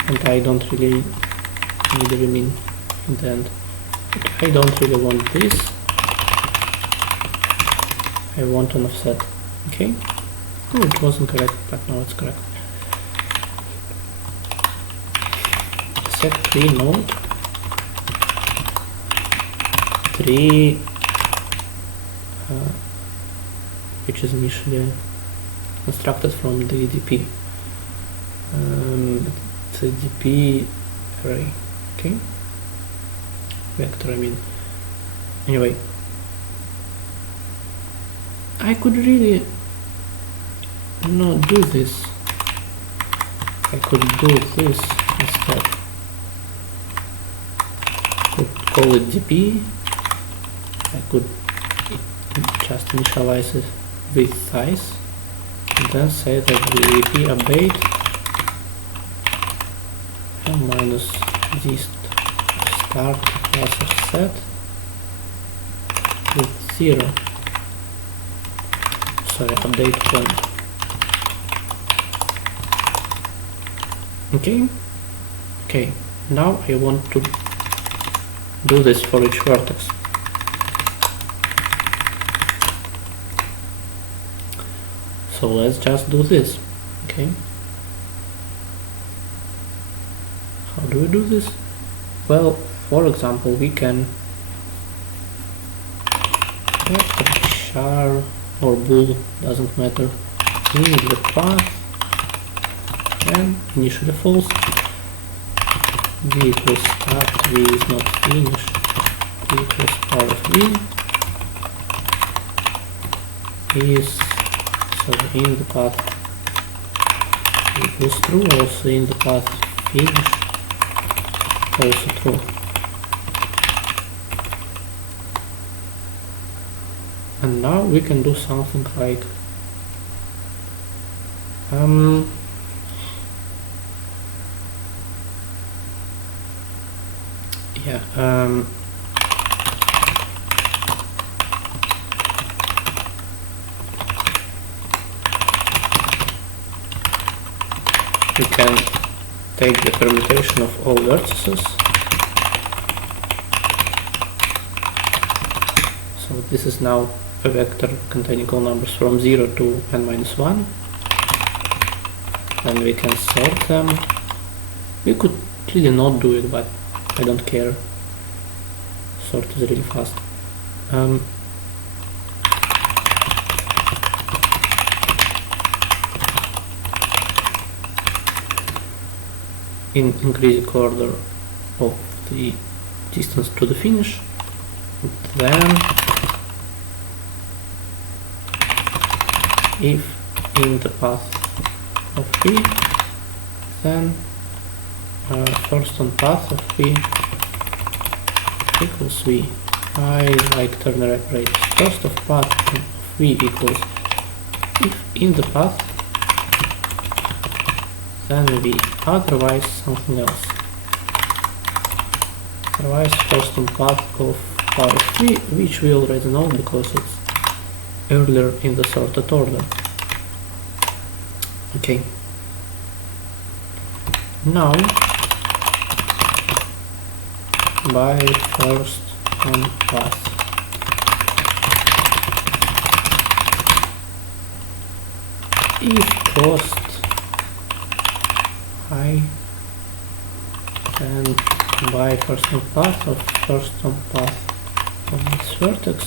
And I don't really need a remin in the end. But I don't really want this. I want an offset. Okay? Oh, it wasn't correct, but now it's correct. Set 3 node 3 which is initially constructed from the DP. The DP array, okay? Vector, I mean. Anyway, I could really not do this. I could do this instead. Could call it DP. I could just initialize it with size and then say that the DP update minus this start plus offset with 0. Sorry, update point. Okay, now I want to do this for each vertex. So let's just do this. Okay. How do we do this? Well, for example, we can char or bool, doesn't matter, in the path and initially false. V equals start, V is not finished, V equals power of V is, so in the path equals true, also in the path finish, also true. And now we can do something like we can take the permutation of all vertices. So this is now a vector containing all numbers from 0 to n-1, and we can sort them. We could really not do it, but I don't care. Sort is really fast. In increasing order of the distance to the finish, then if in the path of V, then first on path of V equals V. I like ternary operators. First of path of V equals, if in the path, then V, otherwise something else. Otherwise first on path of power of V, which we already know because it's earlier in the sorted order. Okay. Now, by first on path. If cost high, and by first on path of this vertex,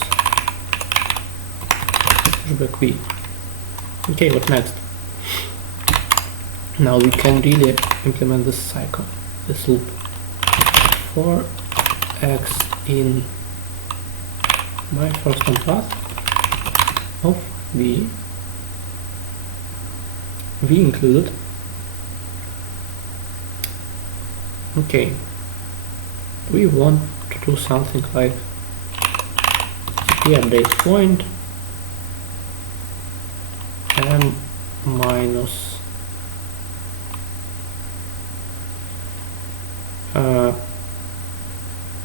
pushback V. Okay, what next? Now we can really implement this cycle, this loop. For x in my first on path of V, V included. Okay, we want to do something like the update point m minus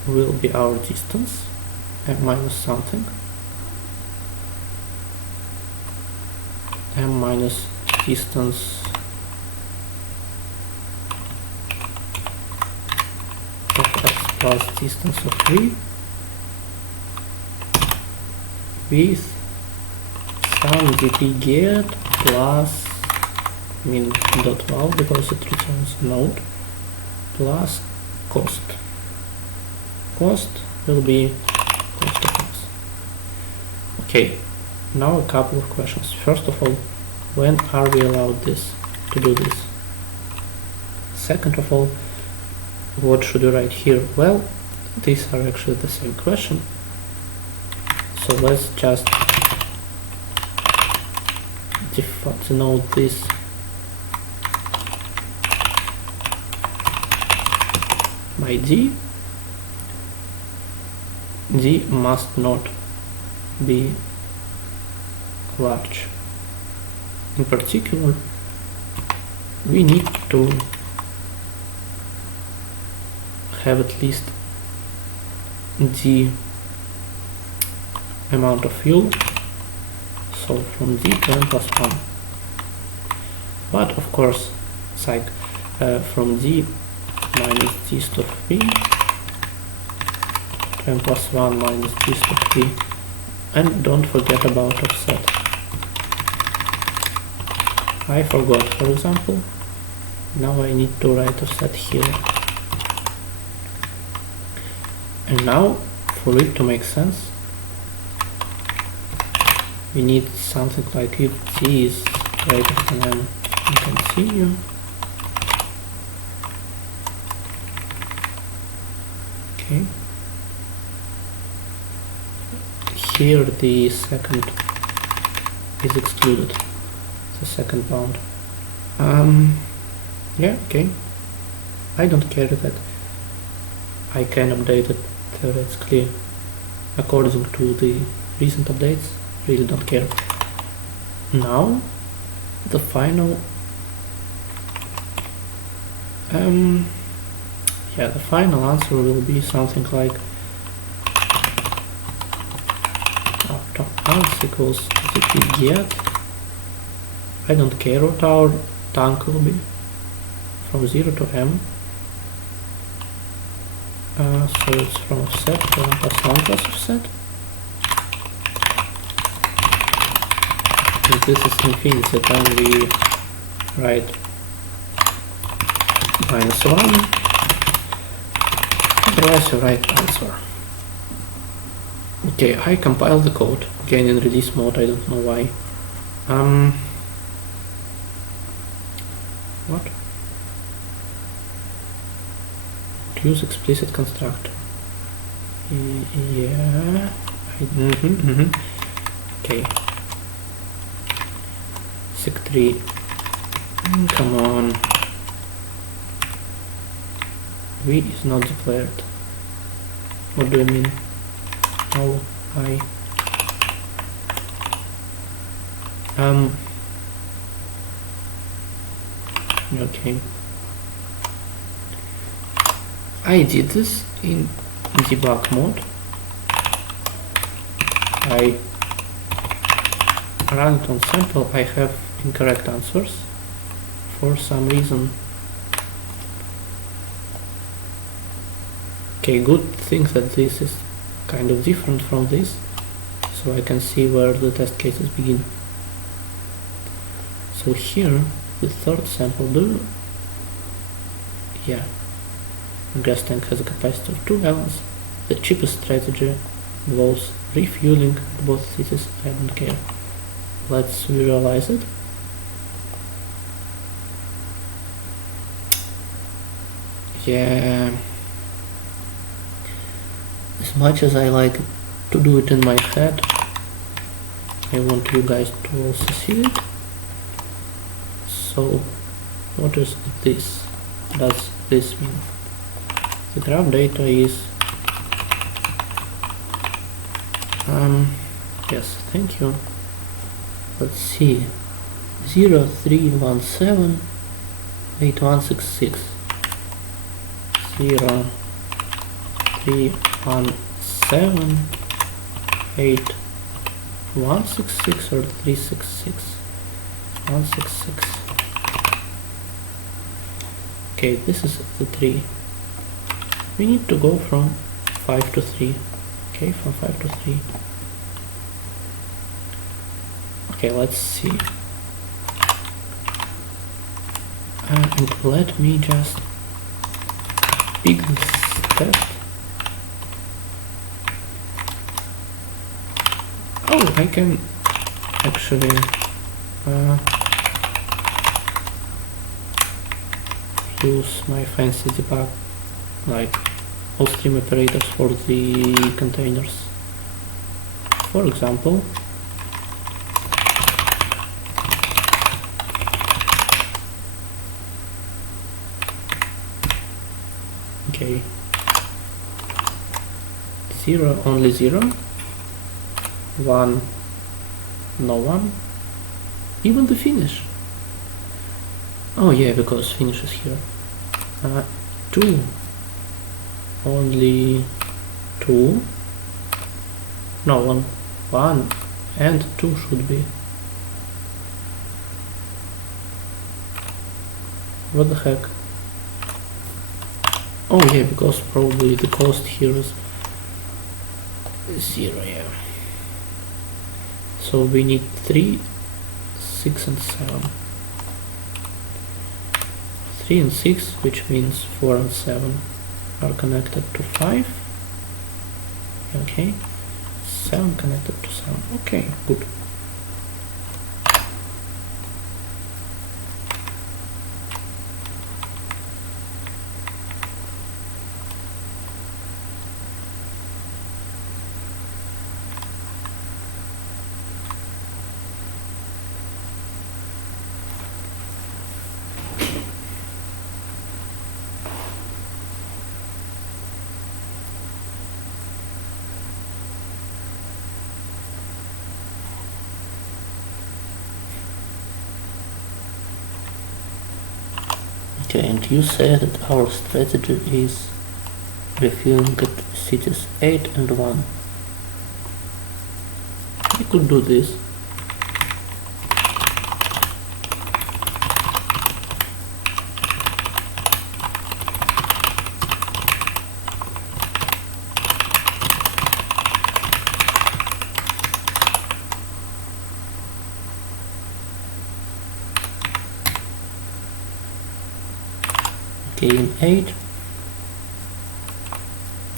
will be our distance, m minus something, m minus distance of x plus distance of V with some dp get plus min dot val, because it returns a node, plus cost. Cost will be cost of x. Okay, now a couple of questions. First of all, when are we allowed to do this? Second of all, what should we write here? Well, these are actually the same question. So let's just denote this by d. D must not be large. In particular, we need to have at least the amount of fuel, so from d to n plus 1. But of course, from d minus d of v to n plus 1 minus d of v, and don't forget about offset. I forgot, for example. Now I need to write offset here. And now, for it to make sense, we need something like if t is greater than m, we continue. Okay. Here the second is excluded, the second bound. Yeah, okay. I don't care that I can update it theoretically according to the recent updates. Really don't care. Now the final yeah, the final answer will be something like else equals zp get. I don't care what our tank will be from 0 to m. So it's from offset to 1 plus 1 plus offset. If this is infinity, then we write -1. Otherwise you write answer. Okay, I compiled the code again in release mode. I don't know why. What? To use explicit constructor. Yeah. Okay. sec3. Come on. V is not declared. What do you mean? Oh, I. Okay. I did this in debug mode. I run it on sample. I have incorrect answers for some reason. Okay, good thing that this is kind of different from this, so I can see where the test cases begin. So here, the third sample, yeah, gas tank has a capacity of 2 gallons. The cheapest strategy involves refueling at both cities. I don't care. Let's visualize it. Yeah. As much as I like to do it in my head, I want you guys to also see it. So, what is this? Does this mean? The graph data is yes, thank you. Let's see, 0317 8166 0317 8166 or 366 166. Okay, this is the 3. We need to go from 5 to 3. Okay, from 5 to 3. Okay, let's see. And let me just pick this test. Oh, I can actually use my fancy debug, like all stream operators for the containers. For example, okay, 0 only 0, 1 no 1, even the finish. Oh yeah, because finish is here. 2 only 2, no 1 and 2 should be. What the heck? Oh yeah, because probably the cost here is 0, yeah. So we need 3, 6 and 7. 3 and 6, which means 4 and 7 are connected to 5. Okay, 7 connected to 7. Okay, good. Okay, and you say that our strategy is reviewing at cities 8 and 1. We could do this. Okay, in 8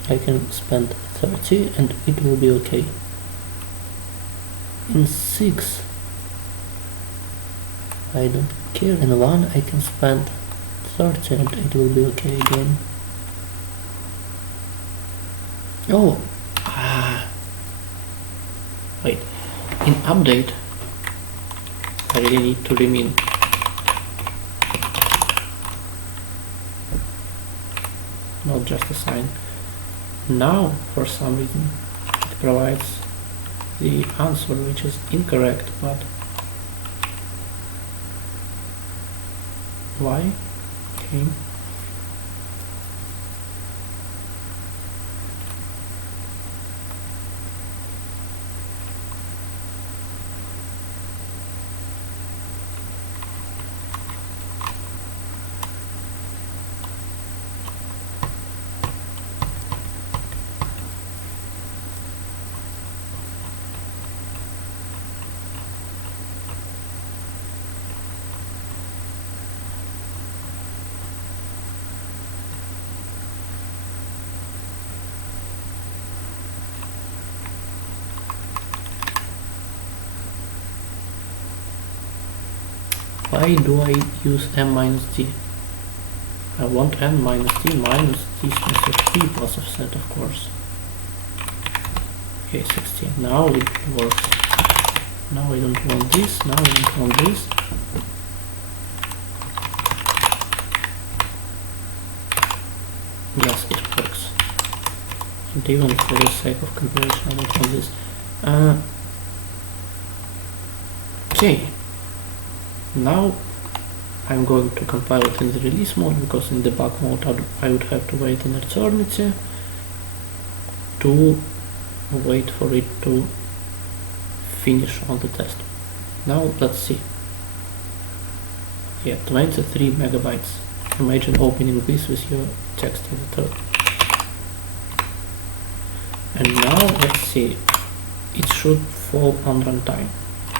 I can spend 30 and it will be okay. In 6 I don't care. In 1 I can spend 30 and it will be okay again. Oh, wait, in update I really need to remin. Not just a sign. Now, for some reason, it provides the answer which is incorrect, but why? Okay. Why do I use m minus d? I want n minus d minus d space of 3 plus offset, of course. Okay, 16. Now it works. Now I don't want this, now I don't want this. Yes, it works. And even for the sake of comparison, I don't want this. Okay. Now I'm going to compile it in the release mode, because in debug mode I would have to wait an eternity to wait for it to finish on the test. Now let's see. Yeah, 23 megabytes. Imagine opening this with your text editor. And now let's see. It should fall on runtime.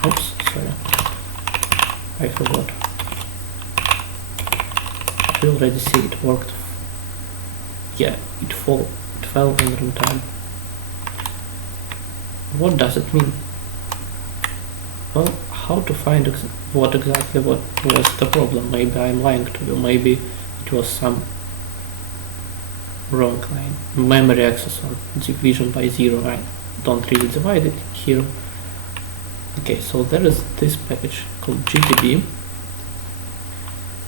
Oops, sorry. I forgot. You already see it worked. Yeah, it fell on runtime. What does it mean? Well, how to find what exactly was the problem? Maybe I'm lying to you. Maybe it was some wrong line. Memory access or division by 0. I don't really divide it here. Okay, so there is this package called GTB.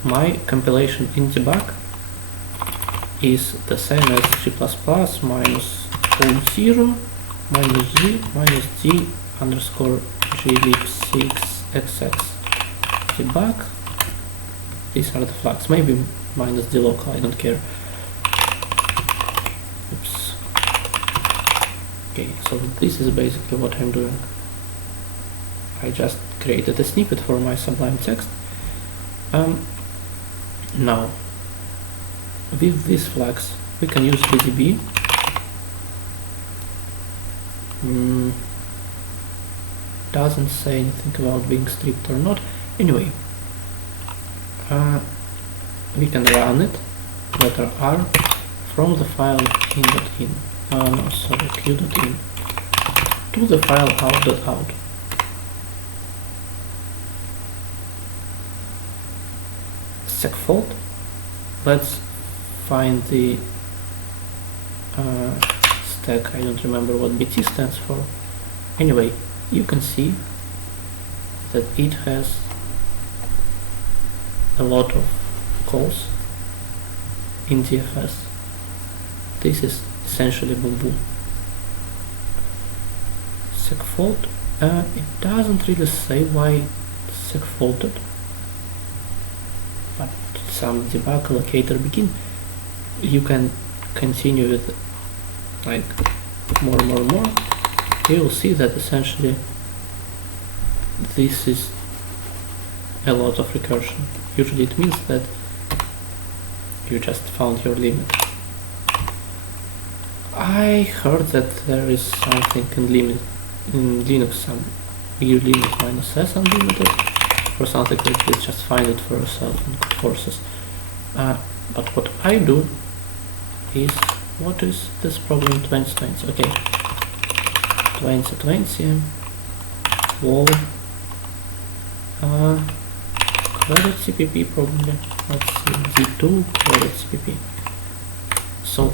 My compilation in debug is the same as G++ minus 0 minus G minus D underscore glib6xx debug. These are the flags. Maybe minus D local, I don't care. Oops. Okay, so this is basically what I'm doing. I just created a snippet for my Sublime text. Now, with these flags, we can use BDB. Doesn't say anything about being stripped or not. Anyway, we can run it, letter R, from the file in.in, no, sorry, q.in, to the file out.out. Segfault, let's find the stack, I don't remember what BT stands for. Anyway, you can see that it has a lot of calls in DFS. This is essentially boom boom. Segfault, it doesn't really say why segfaulted, but some debug allocator begin. You can continue with like more. You will see that essentially this is a lot of recursion. Usually it means that you just found your limit. I heard that there is something in Linux, some ulimit -s unlimited or something like this. Just find it for yourself in courses. But what I do is, what is this problem 2020? Okay, 2020 wall credit CPP probably. Let's see, z2 credit CPP. So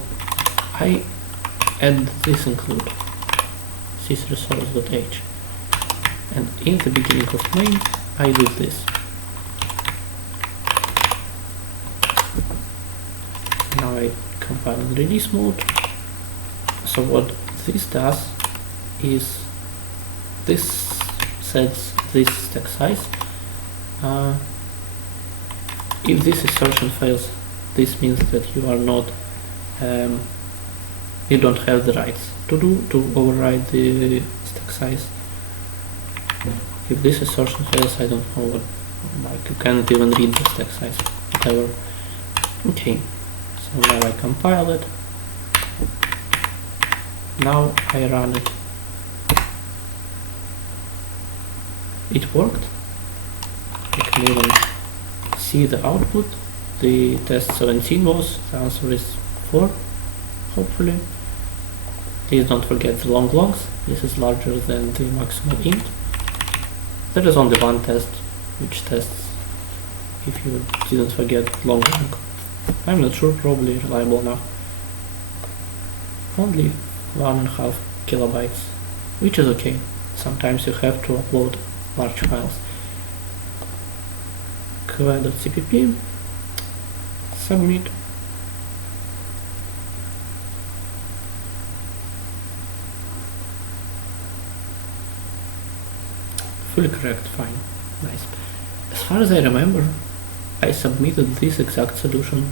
I add this include sysresource.h, and in the beginning of main I do this. Now I compile in release mode. So what this does is this sets this stack size. If this assertion fails, this means that you are not you don't have the rights to override the stack size. If this assertion fails, I don't know what, like you can't even read the stack size, whatever. Okay, so now I compile it. Now I run it. It worked. You can even see the output. The test 17 was, the answer is 4, hopefully. Please don't forget the long logs. This is larger than the maximum int. There is only one test which tests if you didn't forget long. I'm not sure, probably reliable enough. Only 1.5 kilobytes, which is okay. Sometimes you have to upload large files. qi.cpp, submit. Fully correct, fine, nice. As far as I remember, I submitted this exact solution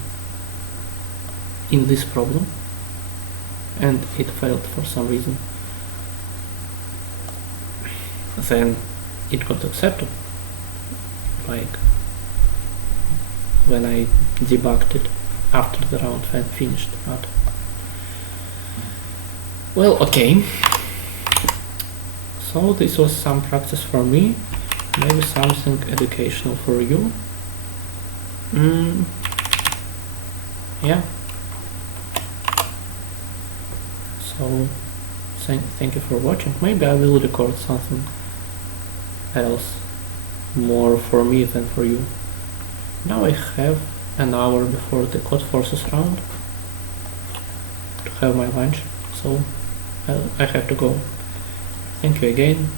in this problem and it failed for some reason. Then it got accepted, like when I debugged it after the round had finished. But well, okay. So this was some practice for me, maybe something educational for you. Yeah. So thank you for watching. Maybe I will record something else more for me than for you. Now I have an hour before the Code Forces round to have my lunch, so I have to go. Thank you again,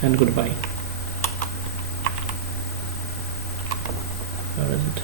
and goodbye. Where is it?